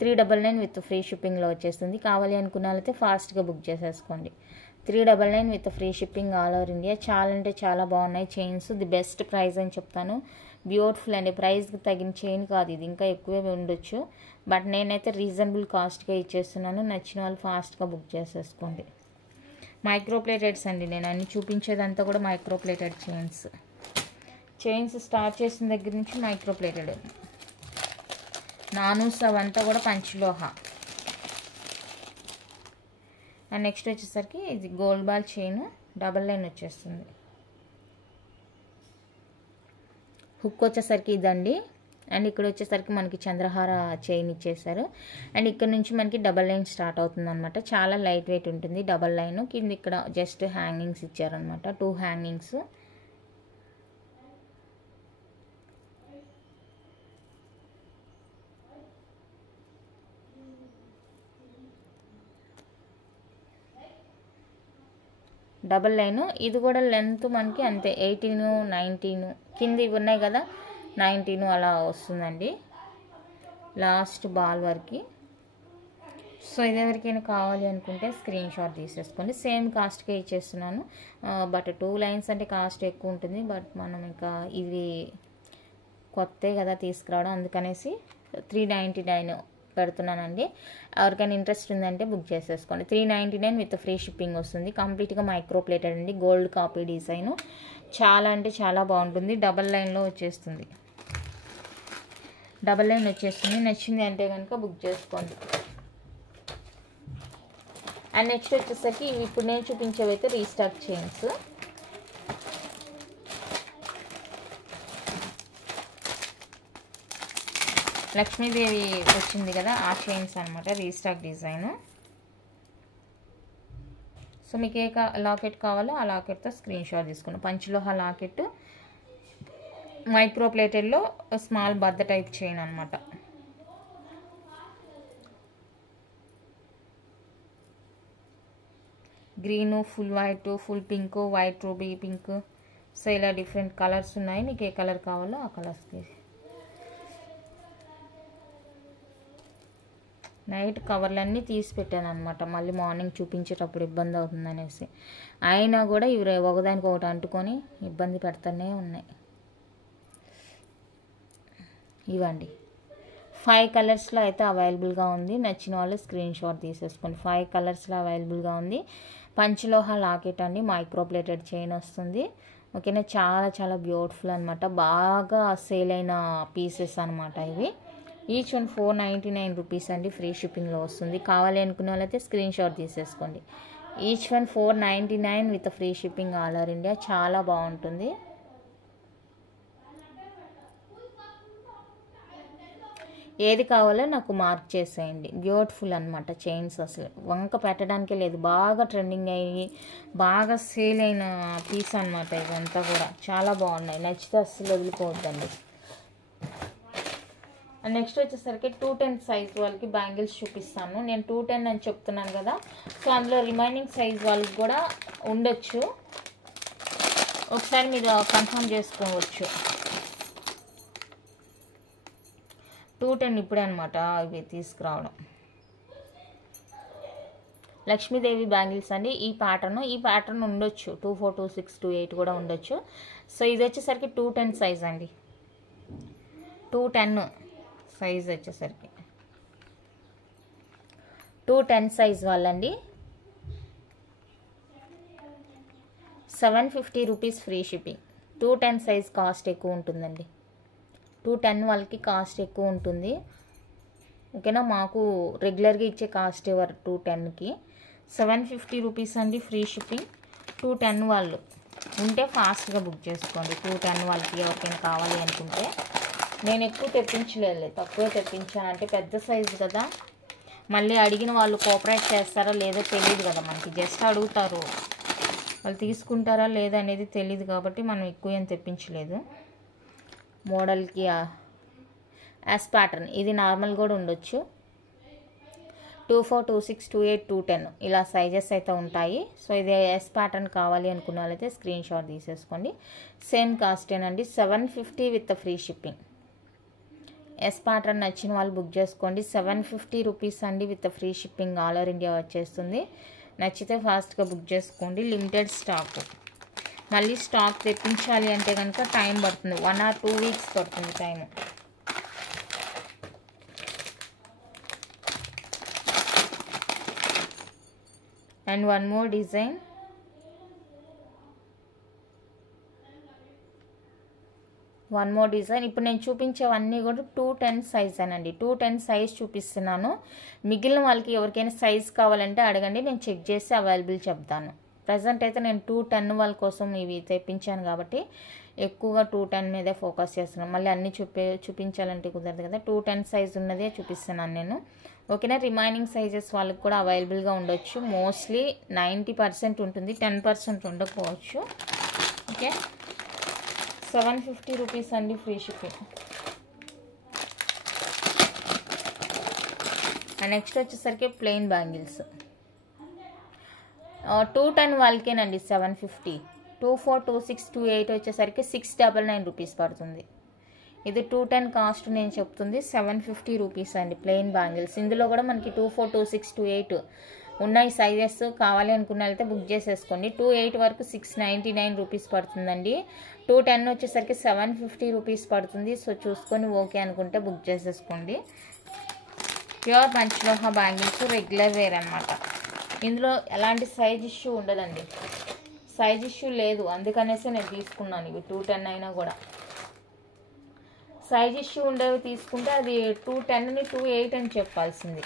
399 with free షిప్పింగ్లో వచ్చేస్తుంది. కావాలి అనుకున్న వాళ్ళైతే ఫాస్ట్గా బుక్ చేసేసుకోండి. 399 with free shipping all over India. చాలా అంటే చాలా బాగున్నాయి చైన్స్. ది బెస్ట్ ప్రైస్ అని చెప్తాను. బ్యూటిఫుల్ అండి. ప్రైస్కి తగిన చైన్ కాదు ఇది, ఇంకా ఎక్కువే ఉండొచ్చు. బట్ నేనైతే రీజనబుల్ కాస్ట్గా ఇచ్చేస్తున్నాను. నచ్చిన వాళ్ళు ఫాస్ట్గా బుక్ చేసేసుకోండి. మైక్రోప్లేటెడ్స్ అండి, నేను అన్ని చూపించేదంతా కూడా మైక్రోప్లేటెడ్ చైన్స్ స్టార్ట్ చేసిన దగ్గర నుంచి మైక్రోప్లేటెడ్. నానూస్ అవంతా కూడా పంచలోహ. అండ్ నెక్స్ట్ వచ్చేసరికి ఇది gold ball chain, double line వచ్చేస్తుంది. హుక్ వచ్చేసరికి ఇదండి. అండ్ ఇక్కడ వచ్చేసరికి మనకి చంద్రహార చైన్ ఇచ్చేసారు. అండ్ ఇక్కడ నుంచి మనకి డబల్ లైన్ స్టార్ట్ అవుతుంది అనమాట. చాలా లైట్ వెయిట్ ఉంటుంది డబల్ లైన్. కింద ఇక్కడ జస్ట్ హ్యాంగింగ్స్ ఇచ్చారనమాట, 2 హ్యాంగింగ్స్. Double line. ఇది కూడా లెంత్ మనకి అంతే 18, 19 కింద ఇవి ఉన్నాయి కదా, 19 అలా వస్తుందండి లాస్ట్ బాల్ వరకు. సో ఇది ఎవరికైనా కావాలి అనుకుంటే స్క్రీన్ షాట్ తీసేసుకోండి. సేమ్ కాస్ట్కే ఇచ్చేస్తున్నాను. బట్ 2 లైన్స్ అంటే కాస్ట్ ఎక్కువ ఉంటుంది. బట్ మనం ఇంకా ఇది కొత్త కదా తీసుకురావడం, అందుకనేసి 399 పెడుతున్నానండి. ఎవరికైనా ఇంట్రెస్ట్ ఉందంటే బుక్ చేసేసుకోండి. 399 విత్ ఫ్రీ షిప్పింగ్ వస్తుంది. కంప్లీట్గా మైక్రోప్లేటెడ్ అండి, గోల్డ్ కాపీ డిజైన్. చాలా అంటే చాలా బాగుంటుంది. డబల్ లైన్లో వచ్చేస్తుంది. నచ్చింది అంటే కనుక బుక్ చేసుకోండి. అండ్ నెక్స్ట్ వచ్చేసరికి ఇవి ఇప్పుడు నేను చూపించేవి అయితే రీస్టాక్ చైన్స్. లక్ష్మీదేవి వచ్చింది కదా, ఆ చైన్స్ అనమాట, రీస్టాక్ డిజైన్. సో మీకు ఏ లాకెట్ కావాలో ఆ లాకెట్తో స్క్రీన్ షాట్ తీసుకున్నాను. పంచలోహ లాకెట్, మైక్రోప్లేటెడ్లో స్మాల్ బద్ద టైప్ చైన్ అనమాట. Green, full white, full pink, white ruby pink. So ఇలా డిఫరెంట్ కలర్స్ ఉన్నాయి. మీకు ఏ కలర్ కావాలో ఆ కలర్స్కి. నైట్ కవర్లన్నీ తీసి పెట్టాను అనమాట, మళ్ళీ మార్నింగ్ చూపించేటప్పుడు ఇబ్బంది అవుతుంది అనేసి. అయినా కూడా ఇవి ఒకదానికి ఒకటి అంటుకొని ఇబ్బంది పెడతానే ఉన్నాయి. ఇవ్వండి 5 కలర్స్లో అయితే అవైలబుల్గా ఉంది. నచ్చిన వాళ్ళు స్క్రీన్ షాట్ తీసేసుకోండి. 5 కలర్స్లో అవైలబుల్గా ఉంది. పంచలోహ లాకెట్ అండి, మైక్రోప్లేటెడ్ చైన్ వస్తుంది. ఓకేనా, చాలా చాలా బ్యూటిఫుల్ అనమాట. బాగా సేల్ అయిన పీసెస్ అనమాట ఇవి. ఈచ్ వన్ 499 రూపీస్ అండి, ఫ్రీ షిప్పింగ్లో వస్తుంది. కావాలి అనుకునే వాళ్ళైతే స్క్రీన్ షాట్ తీసేసుకోండి. Each one 499 with free shipping all over India. చాలా బాగుంటుంది. ఏది కావాలో నాకు మార్క్ చేసేయండి. బ్యూటిఫుల్ అనమాట చైన్స్, అసలు వంక పెట్టడానికే లేదు, బాగా ట్రెండింగ్ అయ్యి బాగా సేల్ అయిన పీస్ అనమాట. ఇదంతా కూడా చాలా బాగున్నాయి, నచ్చితే అస్సలు వదిలిపోవద్దండి. నెక్స్ట్ వచ్చేసరికి 210 సైజ్ వాళ్ళకి బ్యాంగిల్స్ చూపిస్తాను. నేను 210 అని చెప్తున్నాను కదా, సో అందులో రిమైనింగ్ సైజ్ వాళ్ళకి కూడా ఉండొచ్చు, ఒకసారి మీరు కన్ఫర్మ్ చేసుకోవచ్చు. 210 ఇప్పుడే అనమాట ఇవి తీసుకురావడం. లక్ష్మీదేవి బ్యాంగిల్స్ అండి. ఈ ప్యాటర్న్ ఉండొచ్చు, 24, 26, 28 కూడా ఉండొచ్చు. సో ఇది వచ్చేసరికి 210 సైజ్ అండి. 210 సైజ్ వచ్చేసరికి 210 సైజ్ వాళ్ళండి. 750 rupees free shipping. 210 size cost ఎక్కువ ఉంటుందండి. 210 వాళ్ళకి కాస్ట్ ఎక్కువ ఉంటుంది, ఓకేనా. మాకు రెగ్యులర్గా ఇచ్చే కాస్ట్ ఎవరు 210కి 750 రూపీస్ అండి ఫ్రీ షిప్పింగ్. 210 వాళ్ళు ఉంటే ఫాస్ట్గా బుక్ చేసుకోండి. 210 వాళ్ళకి ఎవరికైనా కావాలి అనుకుంటే. నేను ఎక్కువ తెప్పించలేదు, తక్కువ తెప్పించాను, అంటే పెద్ద సైజు కదా, మళ్ళీ అడిగిన వాళ్ళు కోఆపరేట్ చేస్తారా లేదో తెలియదు కదా మనకి. జస్ట్ అడుగుతారు, వాళ్ళు తీసుకుంటారా లేదా అనేది తెలియదు కాబట్టి మనం ఎక్కువ ఏం తెప్పించలేదు. మోడల్కి యాస్ ప్యాటర్న్ ఇది నార్మల్ కూడా ఉండొచ్చు. 24, 26, 28, 210 ఇలా సైజెస్ అయితే ఉంటాయి. సో ఇది ఎస్ ప్యాటర్న్ కావాలి అనుకున్న వాళ్ళైతే స్క్రీన్ షాట్ తీసేసుకోండి. సేమ్ కాస్టేనండి, 750 with free shipping. Yes pattern నచ్చిన వాళ్ళు బుక్ చేసుకోండి. 750 రూపీస్ అండి with free shipping, all over India వచ్చేస్తుంది. నచ్చితే ఫాస్ట్గా బుక్ చేసుకోండి. లిమిటెడ్ స్టాక్, మళ్ళీ స్టాక్ తెప్పించాలి అంటే కనుక టైం పడుతుంది, 1 or 2 వీక్స్ పడుతుంది time. And one more design, ఇప్పుడు నేను చూపించేవన్నీ కూడా 210 సైజ్ అనండి. 210 సైజ్ చూపిస్తున్నాను. మిగిలిన వాళ్ళకి ఎవరికైనా సైజ్ కావాలంటే అడగండి, నేను చెక్ చేసి అవైలబుల్ చెప్తాను. ప్రజెంట్ అయితే నేను 210 వాళ్ళ కోసం ఇవి తెప్పించాను కాబట్టి ఎక్కువగా 210 మీదే ఫోకస్ చేస్తున్నాను. మళ్ళీ అన్నీ చూపించాలంటే కుదరదు కదా, 210 సైజ్ ఉన్నదే చూపిస్తున్నాను నేను, ఓకేనా. రిమైనింగ్ సైజెస్ వాళ్ళకి కూడా అవైలబుల్గా ఉండొచ్చు. మోస్ట్లీ 90% ఉంటుంది, 10% ఉండకపోవచ్చు, ఓకే. 750 రూపీస్ అండి ఫ్రీ షిప్పింగ్. నెక్స్ట్ వచ్చేసరికి ప్లెయిన్ బ్యాంగిల్స్ 210 వాళ్ళకేనండి 750. 24, 26, 28 వచ్చేసరికి 699 రూపీస్ పడుతుంది. ఇది 210 కాస్ట్ నేను చెప్తుంది, 750 రూపీస్ అండి ప్లెయిన్ బ్యాంగిల్స్. ఇందులో కూడా మనకి 24, 26, 28 ఉన్నాయి సైజెస్. కావాలి అనుకున్న అయితే బుక్ చేసేసుకోండి. 28 వరకు 699 రూపీస్ పడుతుందండి. 210 వచ్చేసరికి 750 రూపీస్ పడుతుంది. సో చూసుకొని ఓకే అనుకుంటే బుక్ చేసేసుకోండి. ప్యూర్ పంచలోహ బ్యాంగిల్స్, రెగ్యులర్ వేర్ అనమాట. ఇందులో ఎలాంటి సైజ్ ఇష్యూ ఉండదండి, సైజ్ ఇష్యూ లేదు, అందుకనేసి నేను తీసుకున్నాను. ఇవి 210 అయినా కూడా సైజ్ ఇష్యూ ఉండేవి తీసుకుంటే అది 210ని 28 అని చెప్పాల్సింది.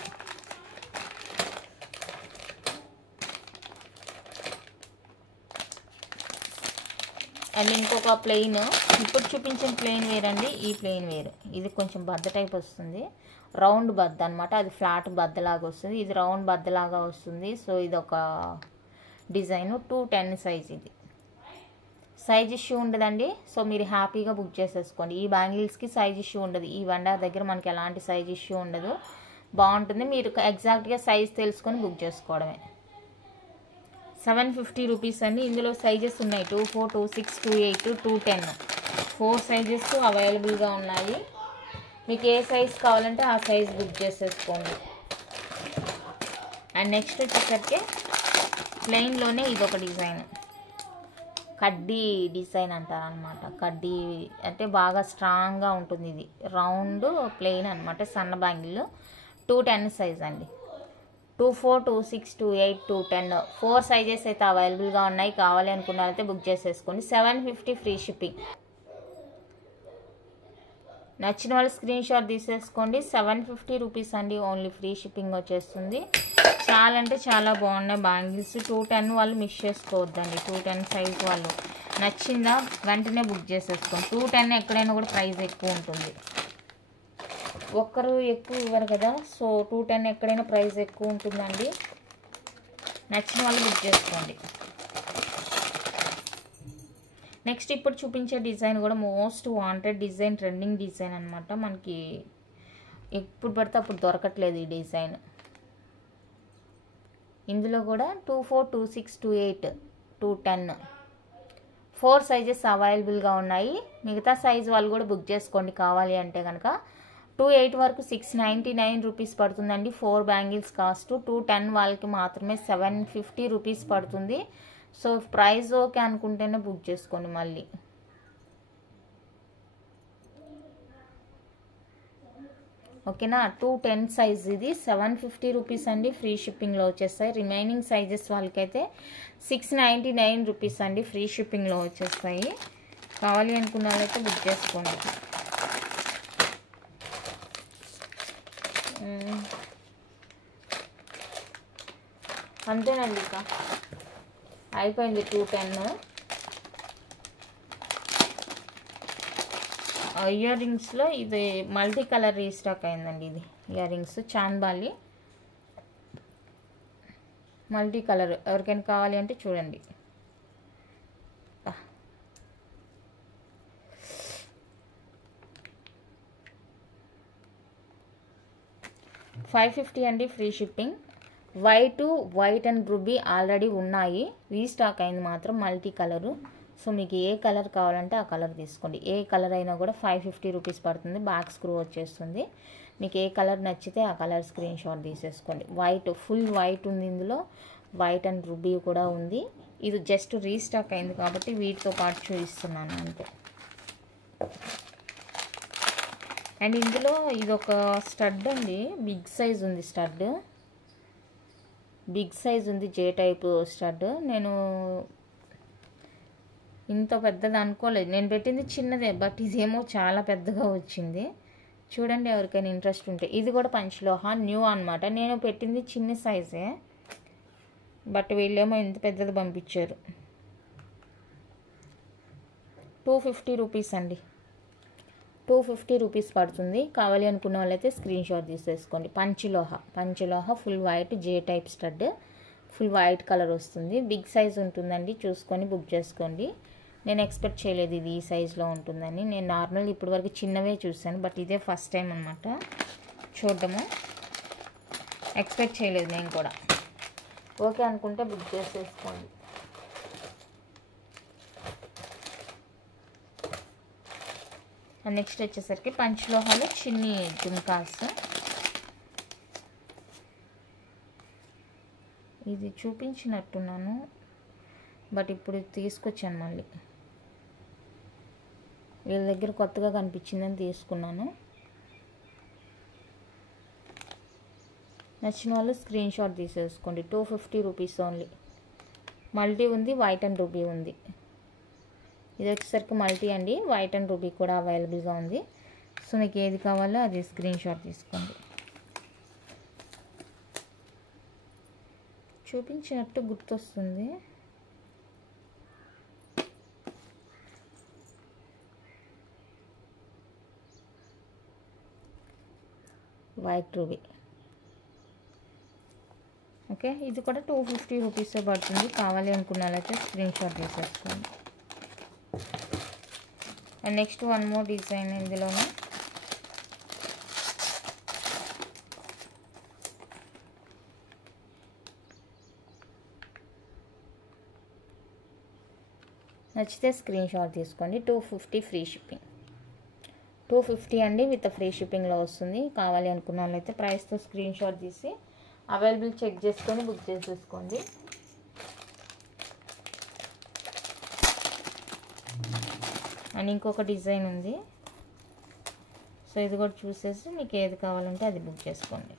అండ్ ఇంకొక ప్లెయిన్, ఇప్పుడు చూపించిన ప్లెయిన్ వేర్ అండి. ఈ ప్లెయిన్ వేర్ ఇది కొంచెం బద్ద టైప్ వస్తుంది, రౌండ్ బద్ద అనమాట. అది ఫ్లాట్ బద్దలాగా వస్తుంది, ఇది రౌండ్ బద్దలాగా వస్తుంది. సో ఇది ఒక డిజైన్, 210 సైజ్. ఇది సైజ్ ఇష్యూ ఉండదండి. సో మీరు హ్యాపీగా బుక్ చేసేసుకోండి. ఈ బ్యాంగిల్స్కి సైజ్ ఇష్యూ ఉండదు, ఈ వండర్ దగ్గర మనకి ఎలాంటి సైజ్ ఇష్యూ ఉండదు, బాగుంటుంది. మీరు ఎగ్జాక్ట్గా సైజ్ తెలుసుకొని బుక్ చేసుకోవడమే. 750 రూపీస్ అండి. ఇందులో సైజెస్ ఉన్నాయి, 24, 26, 28, 210 4 సైజెస్ అవైలబుల్గా ఉన్నాయి. మీకు ఏ సైజ్ కావాలంటే ఆ సైజ్ బుక్ చేసేసుకోండి. అండ్ నెక్స్ట్ వచ్చేసరికి ప్లెయిన్లోనే ఇదొక డిజైన్, కడ్డీ డిజైన్ అంటారనమాట. కడ్డీ అంటే బాగా స్ట్రాంగ్గా ఉంటుంది. ఇది రౌండ్ ప్లెయిన్ అనమాట, సన్న బ్యాంగిల్. 210 సైజ్ అండి. 24, 26, 28, 210 4 సైజెస్ అయితే అవైలబుల్గా ఉన్నాయి. కావాలి అనుకున్న అయితే బుక్ చేసేసుకోండి. 750 ఫ్రీ షిప్పింగ్. నచ్చిన వాళ్ళు స్క్రీన్ షాట్ తీసేసుకోండి. 750 రూపీస్ అండి, ఓన్లీ ఫ్రీ షిప్పింగ్ వచ్చేస్తుంది. చాలా అంటే చాలా బాగున్నాయి బ్యాంగిల్స్. 210 వాళ్ళు మిస్ చేసుకోవద్దండి. 210 సైజ్ వాళ్ళు నచ్చిందా వెంటనే బుక్ చేసేసుకోండి. 210 ఎక్కడైనా కూడా ప్రైస్ ఎక్కువ ఉంటుంది, ఒక్కరు ఎక్కువ ఇవ్వరు కదా, సో 210 ఎక్కడైనా ప్రైస్ ఎక్కువ ఉంటుందండి. నచ్చిన వాళ్ళు బుక్ చేసుకోండి. నెక్స్ట్ ఇప్పుడు చూపించే డిజైన్ కూడా most wanted design, trending design అనమాట. మనకి ఎప్పుడు పడితే అప్పుడు దొరకట్లేదు ఈ డిజైన్. ఇందులో కూడా 24, 26, 28, 210 4 సైజెస్ అవైలబుల్గా ఉన్నాయి. మిగతా సైజ్ వాళ్ళు కూడా బుక్ చేసుకోండి కావాలి అంటే కనుక. 28 వరకు 699 రూపీస్ పడుతుందండి 4 బ్యాంగిల్స్ కాస్ట్. 210 వాళ్ళకి మాత్రమే 750 రూపీస్ పడుతుంది. సో ప్రైస్ ఓకే అనుకుంటేనే బుక్ చేసుకోండి. మళ్ళీ ఓకేనా. 210 సైజ్ ఇది 750 రూపీస్ అండి, ఫ్రీ షిప్పింగ్లో వచ్చేస్తాయి. రిమైనింగ్ సైజెస్ వాళ్ళకైతే 699 రూపీస్ అండి, ఫ్రీ షిప్పింగ్లో వచ్చేస్తాయి. కావాలి అనుకున్న వాళ్ళైతే బుక్ చేసుకోండి. అంతేనండి, ఇక అయిపోయింది 210. ఇయర్ రింగ్స్లో ఇది మల్టీ కలర్ రీస్టాక్ అయిందండి. ఇది ear rings chandbali multi colour. ఎవరికైనా కావాలి అంటే చూడండి. 550 అండి, free shipping. White and ruby already ఉన్నాయి, రీస్టాక్ అయింది మాత్రం మల్టీ కలరు. సో మీకు ఏ కలర్ కావాలంటే ఆ కలర్ తీసుకోండి. ఏ కలర్ అయినా కూడా 550 రూపీస్ పడుతుంది. బ్యాక్ స్క్రూ వచ్చేస్తుంది. మీకు ఏ కలర్ నచ్చితే ఆ కలర్ స్క్రీన్ షాట్ తీసేసుకోండి. వైట్, ఫుల్ వైట్ ఉంది ఇందులో. వైట్ అండ్ రూబీ కూడా ఉంది. ఇది జస్ట్ రీస్టాక్ అయింది కాబట్టి వీటితో పాటు చూపిస్తున్నాను అంతే. అండ్ ఇందులో ఇదొక స్టడ్ అండి, బిగ్ సైజ్ ఉంది స్టడ్. బిగ్ సైజ్ ఉంది, జే టైప్ స్టడ్. నేను ఇంత పెద్దది అనుకోలేదు, నేను పెట్టింది చిన్నదే, బట్ ఇదేమో చాలా పెద్దగా వచ్చింది. చూడండి ఎవరికైనా ఇంట్రెస్ట్ ఉంటే. ఇది కూడా పంచలోహ న్యూ అనమాట. నేను పెట్టింది చిన్న సైజే, బట్ వీళ్ళేమో ఇంత పెద్దది పంపించారు. 250 రూపీస్ అండి, 250 రూపీస్ పడుతుంది. కావాలి అనుకున్న వాళ్ళైతే స్క్రీన్ షాట్ తీసేసుకోండి. Panchaloha full white J type stud, full white colour వస్తుంది. బిగ్ సైజ్ ఉంటుందండి, చూసుకొని బుక్ చేసుకోండి. నేను ఎక్స్పెక్ట్ చేయలేదు ఇది ఈ సైజులో ఉంటుందని. నేను నార్మల్ ఇప్పటివరకు చిన్నవే చూసాను, బట్ ఇదే ఫస్ట్ టైం అనమాట చూడటము. ఎక్స్పెక్ట్ చేయలేదు నేను కూడా. ఓకే అనుకుంటే బుక్ చేసేసుకోండి. నెక్స్ట్ వచ్చేసరికి పంచలోహాలు చిన్ని జుమ్కాస్. ఇది చూపించినట్టున్నాను, బట్ ఇప్పుడు తీసుకొచ్చాను మళ్ళీ. వీళ్ళ దగ్గర కొత్తగా కనిపించిందని తీసుకున్నాను. నచ్చిన వాళ్ళు స్క్రీన్ షాట్ తీసేసుకోండి. 250 రూపీస్ ఓన్లీ. మల్టీ ఉంది, వైట్ అండ్ రూబీ ఉంది. ఇది వచ్చేసరికి మల్టీ అండి, వైట్ అండ్ రూబీ కూడా అవైలబుల్గా ఉంది. సో మీకు ఏది కావాలో అది స్క్రీన్ షాట్ తీసుకోండి. చూపించినట్టు గుర్తొస్తుంది. White ruby. ఓకే, ఇది కూడా 250 రూపీసే పడుతుంది. కావాలి అనుకున్న వాళ్ళైతే స్క్రీన్ షాట్ తీసేసుకోండి. And next one more design ఇందులోనే. నచ్చితే స్క్రీన్ షాట్ తీసుకోండి. 250 ఫ్రీ షిప్పింగ్. 250 అండి, విత్ ఫ్రీ షిప్పింగ్లో వస్తుంది. కావాలి అనుకున్న వాళ్ళైతే ప్రైస్తో స్క్రీన్ షాట్ తీసి అవైలబుల్ చెక్ చేసుకొని బుక్ చేసేసుకోండి. అండ్ ఇంకొక డిజైన్ ఉంది, సో ఇది కూడా చూసేసి మీకు ఏది కావాలంటే అది బుక్ చేసుకోండి.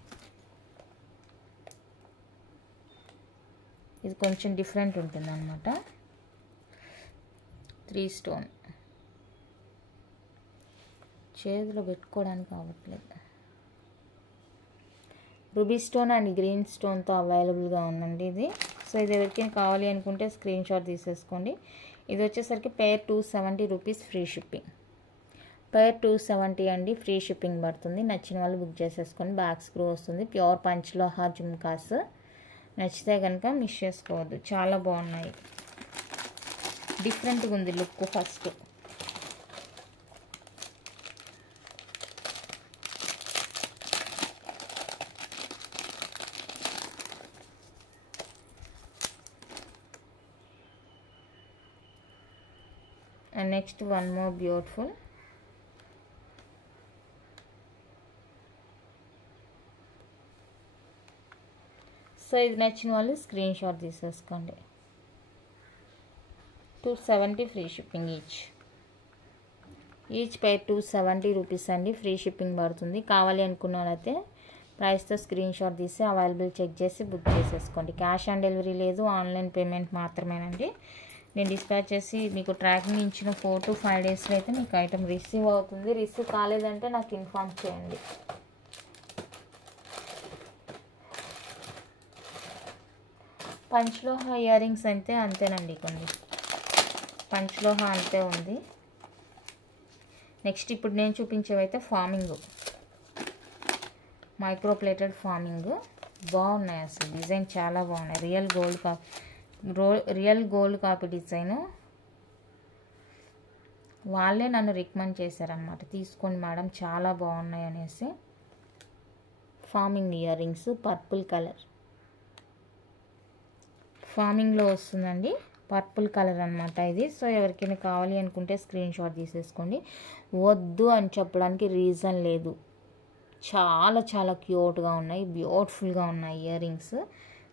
ఇది కొంచెం డిఫరెంట్ ఉంటుంది అన్నమాట. 3 స్టోన్ చేతిలో పెట్టుకోవడానికి అవ్వట్లేదు. రూబీ స్టోన్ అండ్ గ్రీన్ స్టోన్తో అవైలబుల్గా ఉందండి ఇది. సో ఇది ఎవరికైనా కావాలి అనుకుంటే స్క్రీన్ షాట్ తీసేసుకోండి. ఇది వచ్చేసరికి పేర్ 270 రూపీస్, ఫ్రీ షిప్పింగ్. పైర్ 270 అండి, ఫ్రీ షిప్పింగ్ పడుతుంది. నచ్చిన వాళ్ళు బుక్ చేసేసుకొని. బ్యాక్ స్క్రూ వస్తుంది, ప్యూర్ పంచలోహ జుమ్కాస్. నచ్చితే కనుక మిస్ చేసుకోవద్దు, చాలా బాగున్నాయి. డిఫరెంట్గా ఉంది look. First and next one more beautiful. So ఇది నచ్చిన వాళ్ళు స్క్రీన్ షాట్ తీసేసుకోండి. 270 ఫ్రీ షిప్పింగ్ ఈచ్ పై 270 రూపీస్ అండి, ఫ్రీ షిప్పింగ్ పడుతుంది. కావాలి అనుకున్న వాళ్ళైతే ప్రైస్తో స్క్రీన్ షాట్ తీసి అవైలబుల్ చెక్ చేసి బుక్ చేసేసుకోండి. క్యాష్ ఆన్ డెలివరీ లేదు, ఆన్లైన్ పేమెంట్ మాత్రమేనండి. నేను డిస్పాచ్ చేసి మీకు ట్రాకింగ్ ఇచ్చిన 4 to 5 డేస్లో అయితే మీకు ఐటమ్ రిసీవ్ అవుతుంది. రిసీవ్ కాలేదంటే నాకు ఇన్ఫార్మ్ చేయండి. పంచలోహ ఇయర్ రింగ్స్ అయితే అంతేనండి, కొన్ని పంచలోహ అంతే ఉంది. నెక్స్ట్ ఇప్పుడు నేను చూపించేవైతే ఫార్మింగ్, మైక్రో ప్లేటెడ్ ఫార్మింగ్. బాగున్నాయి అసలు, డిజైన్ చాలా బాగున్నాయి. Real gold copy design. వాళ్ళే నన్ను రికమెండ్ చేశారనమాట, తీసుకోండి మేడం చాలా బాగున్నాయి అనేసి. Forming ear rings, purple colour ఫార్మింగ్లో వస్తుందండి, పర్పుల్ కలర్ అనమాట ఇది. సో ఎవరికైనా కావాలి అనుకుంటే స్క్రీన్ షాట్ తీసేసుకోండి. వద్దు అని చెప్పడానికి రీజన్ లేదు, చాలా చాలా క్యూట్గా ఉన్నాయి, బ్యూటిఫుల్గా ఉన్నాయి ఇయర్ రింగ్స్.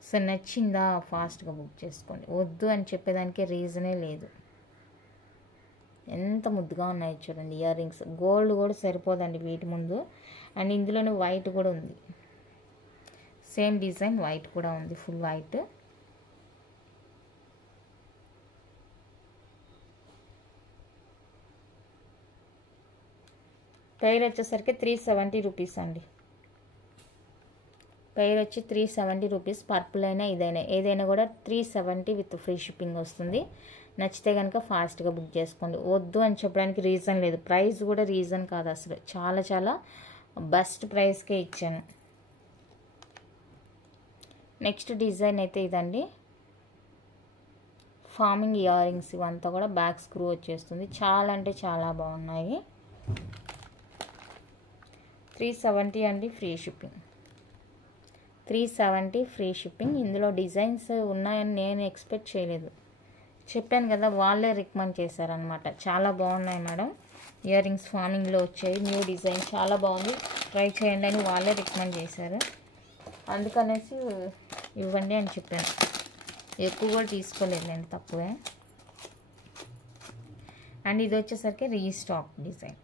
సో నచ్చిందా ఫాస్ట్గా బుక్ చేసుకోండి, వద్దు అని చెప్పేదానికి రీజనే లేదు. ఎంత ముద్దుగా ఉన్నాయి చూడండి ఇయర్ రింగ్స్. గోల్డ్ కూడా సరిపోదండి వీటి ముందు. అండ్ ఇందులోనే వైట్ కూడా ఉంది, సేమ్ డిజైన్ వైట్ కూడా ఉంది, ఫుల్ వైట్. పెయిర్ వచ్చేసరికి 370 రూపీస్ అండి. పెయిర్ వచ్చి 370 రూపీస్. పర్పుల్ అయినా ఏదైనా కూడా 370 విత్ ఫ్రీ షిప్పింగ్ వస్తుంది. నచ్చితే కనుక ఫాస్ట్గా బుక్ చేసుకోండి, వద్దు అని చెప్పడానికి రీజన్ లేదు. ప్రైస్ కూడా రీజన్ కాదు అసలు, చాలా చాలా బెస్ట్ ప్రైస్కే ఇచ్చాను. నెక్స్ట్ డిజైన్ అయితే ఇదండి, ఫార్మింగ్ ఇయర్ రింగ్స్. ఇవంతా కూడా బ్యాక్ స్క్రూ వచ్చేస్తుంది, చాలా అంటే చాలా బాగున్నాయి. 370 అండి, ఫ్రీ షిప్పింగ్. 370 free shipping. ఇందులో డిజైన్స్ ఉన్నాయని నేను ఎక్స్పెక్ట్ చేయలేదు, చెప్పాను కదా వాళ్ళే రికమెండ్ చేశారనమాట. చాలా బాగున్నాయి మేడం ఇయర్ రింగ్స్, ఫార్మింగ్లో వచ్చాయి, న్యూ డిజైన్ చాలా బాగుంది, ట్రై చేయండి అని వాళ్ళే రికమెండ్ చేశారు. అందుకనేసి ఇవ్వండి అని చెప్పాను. ఎక్కువ కూడా తీసుకోలేదు నేను, తక్కువే. అండ్ ఇది వచ్చేసరికి రీస్టాక్ డిజైన్.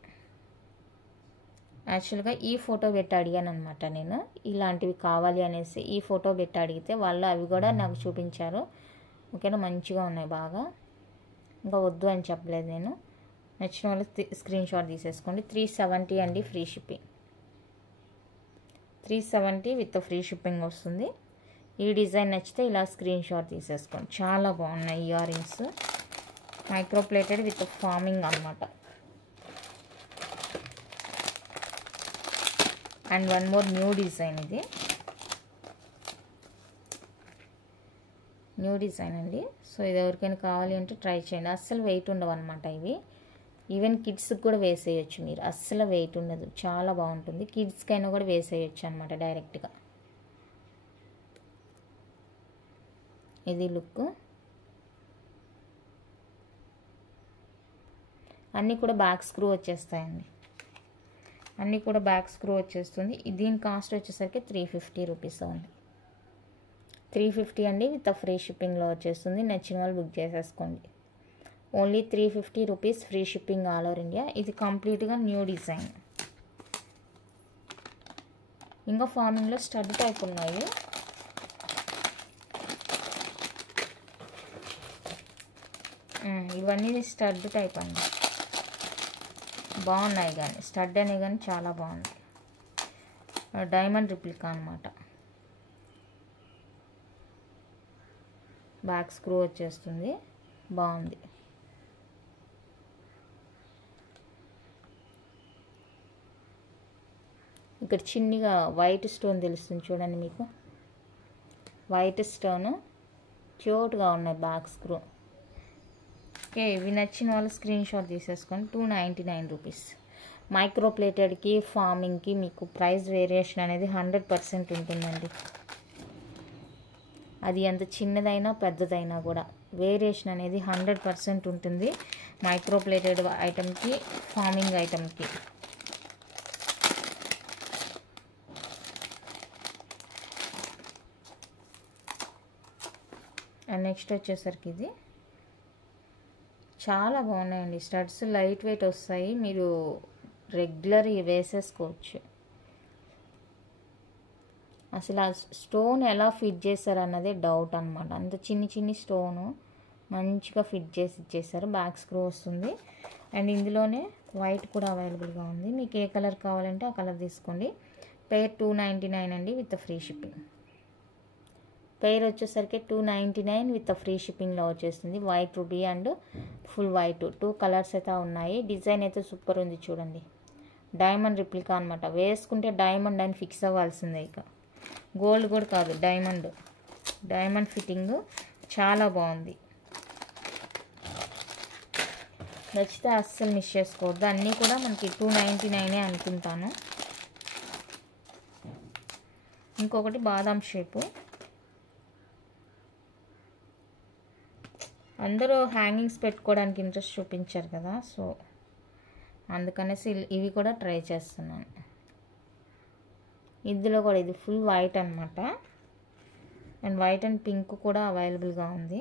యాక్చువల్గా ఈ ఫోటో పెట్టి అడిగాను అనమాట నేను, ఇలాంటివి కావాలి అనేసి. ఈ ఫోటో పెట్టి అడిగితే వాళ్ళు అవి కూడా నాకు చూపించారు. ఓకేనా, మంచిగా ఉన్నాయి బాగా. ఇంకా వద్దు అని చెప్పలేదు నేను. నచ్చిన వాళ్ళు స్క్రీన్ షాట్ తీసేసుకోండి. 370 అండి, free shipping. 370 with free shipping వస్తుంది. ఈ డిజైన్ నచ్చితే ఇలా స్క్రీన్ షాట్ తీసేసుకోండి, చాలా బాగున్నాయి ear rings. Micro plated with forming అనమాట. And one more new design, ఇది న్యూ డిజైన్ అండి. సో ఇది ఎవరికైనా కావాలి అంటే ట్రై చేయండి. అస్సలు వెయిట్ ఉండవు అనమాట ఇవి. ఈవెన్ కిడ్స్కి కూడా వేసేయచ్చు మీరు, అస్సలు వెయిట్ ఉండదు, చాలా బాగుంటుంది. కిడ్స్కైనా కూడా వేసేయచ్చు అనమాట డైరెక్ట్గా. ఇది లుక్. అన్నీ కూడా బ్యాక్ స్క్రూ వచ్చేస్తాయండి, అన్నీ కూడా బ్యాక్ స్క్రూ వచ్చేస్తుంది. దీని కాస్ట్ వచ్చేసరికి 350 రూపీస్ ఉంది. 350 అండి, విత్ ఫ్రీ షిప్పింగ్లో వచ్చేస్తుంది. నచ్చిన వాళ్ళు బుక్ చేసేసుకోండి. Only 350 rupees, free shipping all over India. ఇది కంప్లీట్గా న్యూ డిజైన్. ఇంకా ఫార్మింగ్లో స్టడ్ టైప్ ఉన్నాయి. ఇవన్నీ స్టడ్ టైప్ అండి, బాగున్నాయి. కానీ స్టడ్ అనే కానీ చాలా బాగుంది. డైమండ్ రిప్లికా అనమాట. బ్యాక్ స్క్రూ వచ్చేస్తుంది, బాగుంది. ఇక్కడ చిన్నగా వైట్ స్టోన్ తెలుస్తుంది చూడండి మీకు, వైట్ స్టోన్ క్యూట్గా ఉన్నాయి బ్యాక్ స్క్రూ. ఓకే, ఇవి నచ్చిన వాళ్ళు స్క్రీన్ షాట్ తీసేసుకోండి. 299 రూపీస్. మైక్రో ప్లేటెడ్కి ఫార్మింగ్కి మీకు ప్రైస్ వేరియేషన్ అనేది 100% ఉంటుందండి. అది ఎంత చిన్నదైనా పెద్దదైనా కూడా వేరియేషన్ అనేది 100% ఉంటుంది మైక్రో ప్లేటెడ్ ఐటమ్కి, ఫార్మింగ్ ఐటమ్కి. అండ్ నెక్స్ట్ వచ్చేసరికి ఇది చాలా బాగున్నాయండి. స్టడ్స్ లైట్ వెయిట్ వస్తాయి, మీరు రెగ్యులర్ వేసేసుకోవచ్చు. అసలు ఆ స్టోన్ ఎలా ఫిట్ చేశారు అన్నదే డౌట్ అనమాట. అంత చిన్ని స్టోను మంచిగా ఫిట్ చేసి ఇచ్చేసారు. బ్యాక్ స్క్రూ వస్తుంది. అండ్ ఇందులోనే వైట్ కూడా అవైలబుల్గా ఉంది. మీకు ఏ కలర్ కావాలంటే ఆ కలర్ తీసుకోండి. పెయిర్ 299 అండి విత్ ఫ్రీ షిప్పింగ్. పెయిర్ వచ్చేసరికి 299 విత్ ఫ్రీ షిప్పింగ్లో వచ్చేస్తుంది. White ruby and full white 2 colours అయితే ఉన్నాయి. డిజైన్ అయితే సూపర్ ఉంది చూడండి. డైమండ్ రిప్లికా అనమాట. వేసుకుంటే డైమండ్ అని ఫిక్స్ అవ్వాల్సిందే. ఇక గోల్డ్ కూడా కాదు, డైమండ్ ఫిట్టింగ్ చాలా బాగుంది. నచ్చితే అస్సలు మిస్ చేసుకోవద్దు. అన్నీ కూడా మనకి 299 అనుకుంటాను. ఇంకొకటి బాదాం షేపు. అందరూ హ్యాంగింగ్స్ పెట్టుకోవడానికి ఇంట్రెస్ట్ చూపించారు కదా, సో అందుకనేసి ఇవి కూడా ట్రై చేస్తున్నాను. ఇందులో కూడా ఇది ఫుల్ వైట్ అనమాట. అండ్ వైట్ అండ్ పింక్ కూడా అవైలబుల్గా ఉంది.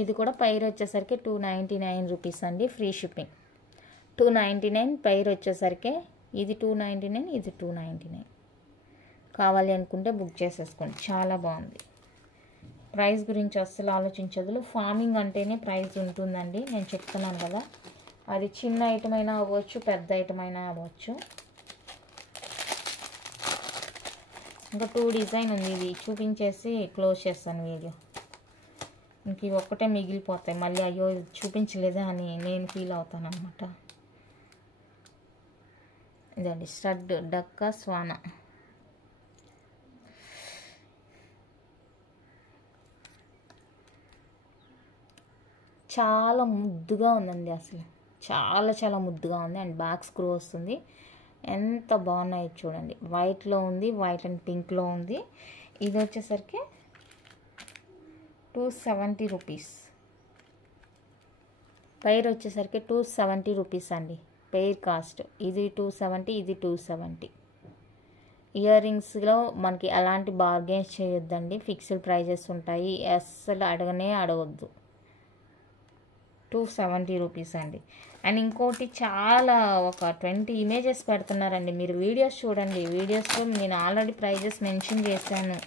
ఇది కూడా పైర్ వచ్చేసరికి 299 రూపీస్ అండి, ఫ్రీ షిప్పింగ్. 299 పైర్ వచ్చేసరికి ఇది 299, ఇది 299. కావాలి అనుకుంటే బుక్ చేసేసుకోండి. చాలా బాగుంది. ప్రైస్ గురించి అస్సలు ఆలోచించదు. ఫార్మింగ్ అంటేనే ప్రైస్ ఉంటుందండి, నేను చెప్తున్నాను కదా. అది చిన్న ఐటమ్ అయినా అవ్వచ్చు, పెద్ద ఐటమ్ అయినా అవ్వచ్చు. ఇంకా 2 డిజైన్ ఉంది. ఇది చూపించేసి క్లోజ్ చేస్తాను వీడియో. ఇంక ఇవి ఒక్కటే మిగిలిపోతాయి. మళ్ళీ అయ్యో చూపించలేదా అని నేను ఫీల్ అవుతాను అనమాట. ఇదండి స్టడ్ డక్కా స్వాన. చాలా ముద్దుగా ఉందండి, అసలు చాలా ముద్దుగా ఉంది. అండ్ బ్యాక్ స్క్రూ వస్తుంది. ఎంత బాగున్నాయి చూడండి. వైట్లో ఉంది, వైట్ అండ్ పింక్లో ఉంది. ఇది వచ్చేసరికి 270 రూపీస్. పెయిర్ వచ్చేసరికి 270 రూపీస్ అండి పెయిర్ కాస్ట్. ఇది 270, ఇది 270. ఇయర్ రింగ్స్లో మనకి అలాంటి బార్గెన్స్ చేయొద్దండి, ఫిక్స్డ్ ప్రైజెస్ ఉంటాయి. అస్సలు అడగవద్దు. 270 రూపీస్ అండి. అండ్ ఇంకోటి చాలా ఒక 20 ఇమేజెస్ పెడుతున్నారండి. మీరు వీడియోస్ చూడండి. వీడియోస్లో నేను ఆల్రెడీ ప్రైజెస్ మెన్షన్ చేశాను.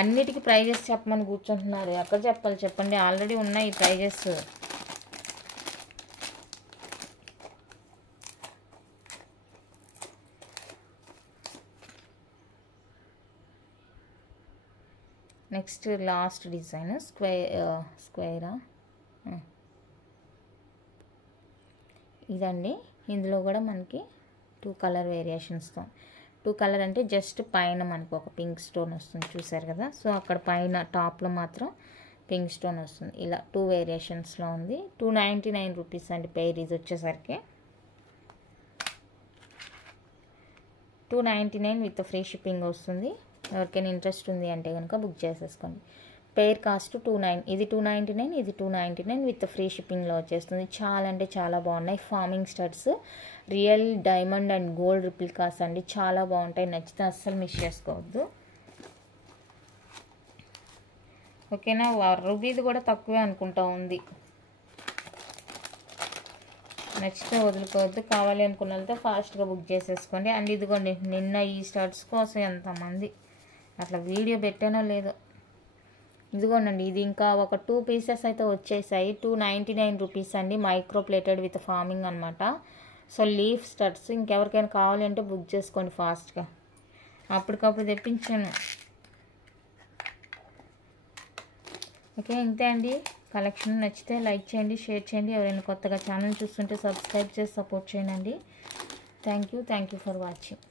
అన్నిటికీ ప్రైజెస్ చెప్పమని కూర్చుంటున్నారు. ఎక్కడ చెప్పాలి చెప్పండి, ఆల్రెడీ ఉన్నాయి ఈ ప్రైజెస్. నెక్స్ట్ లాస్ట్ డిజైన్ స్క్వేరా ఇదండి. ఇందులో కూడా మనకి 2 కలర్ వేరియేషన్స్తో. 2 కలర్ అంటే జస్ట్ పైన మనకు ఒక పింక్ స్టోన్ వస్తుంది చూసారు కదా. సో అక్కడ పైన టాప్లో మాత్రం పింక్ స్టోన్ వస్తుంది. ఇలా 2 వేరియేషన్స్లో ఉంది. 299 రూపీస్ అండి పెయిర్. ఇది వచ్చేసరికి 299 విత్ ఫ్రీ షిప్పింగ్ వస్తుంది. ఎవరికైనా ఇంట్రెస్ట్ ఉంది అంటే కనుక బుక్ చేసేసుకోండి. Pair cost 29. ఇది 299, ఇది 299 విత్ ఫ్రీ షిప్పింగ్లో వచ్చేస్తుంది. చాలా అంటే చాలా బాగున్నాయి. Farming studs real diamond and gold replicas అండి. చాలా బాగుంటాయి. నచ్చితే అస్సలు మిస్ చేసుకోవద్దు. ఓకేనా. రూబీది కూడా తక్కువే అనుకుంటా ఉంది. నచ్చితే వదులుకోవద్దు. కావాలి అనుకున్న వాళ్ళతో ఫాస్ట్గా బుక్ చేసేసుకోండి. అండ్ ఇదిగోండి, నిన్న ఈ స్టడ్స్ కోసం ఎంతమంది అట్లా వీడియో పెట్టానో లేదో. ఇదిగోనండి, ఇది ఇంకా ఒక 2 పీసెస్ అయితే వచ్చేసాయి. 299 రూపీస్ అండి. మైక్రో ప్లేటెడ్ విత్ ఫార్మింగ్ అనమాట. So leaf studs. ఇంకెవరికైనా కావాలి అంటే బుక్ చేసుకోండి ఫాస్ట్గా. అప్పటికప్పుడు తెప్పించాను. ఓకే, ఇంతే అండి. కలెక్షన్ నచ్చితే లైక్ చేయండి, షేర్ చేయండి. ఎవరైనా కొత్తగా ఛానల్ చూస్తుంటే సబ్స్క్రైబ్ చేసి సపోర్ట్ చేయండి. Thank you for watching.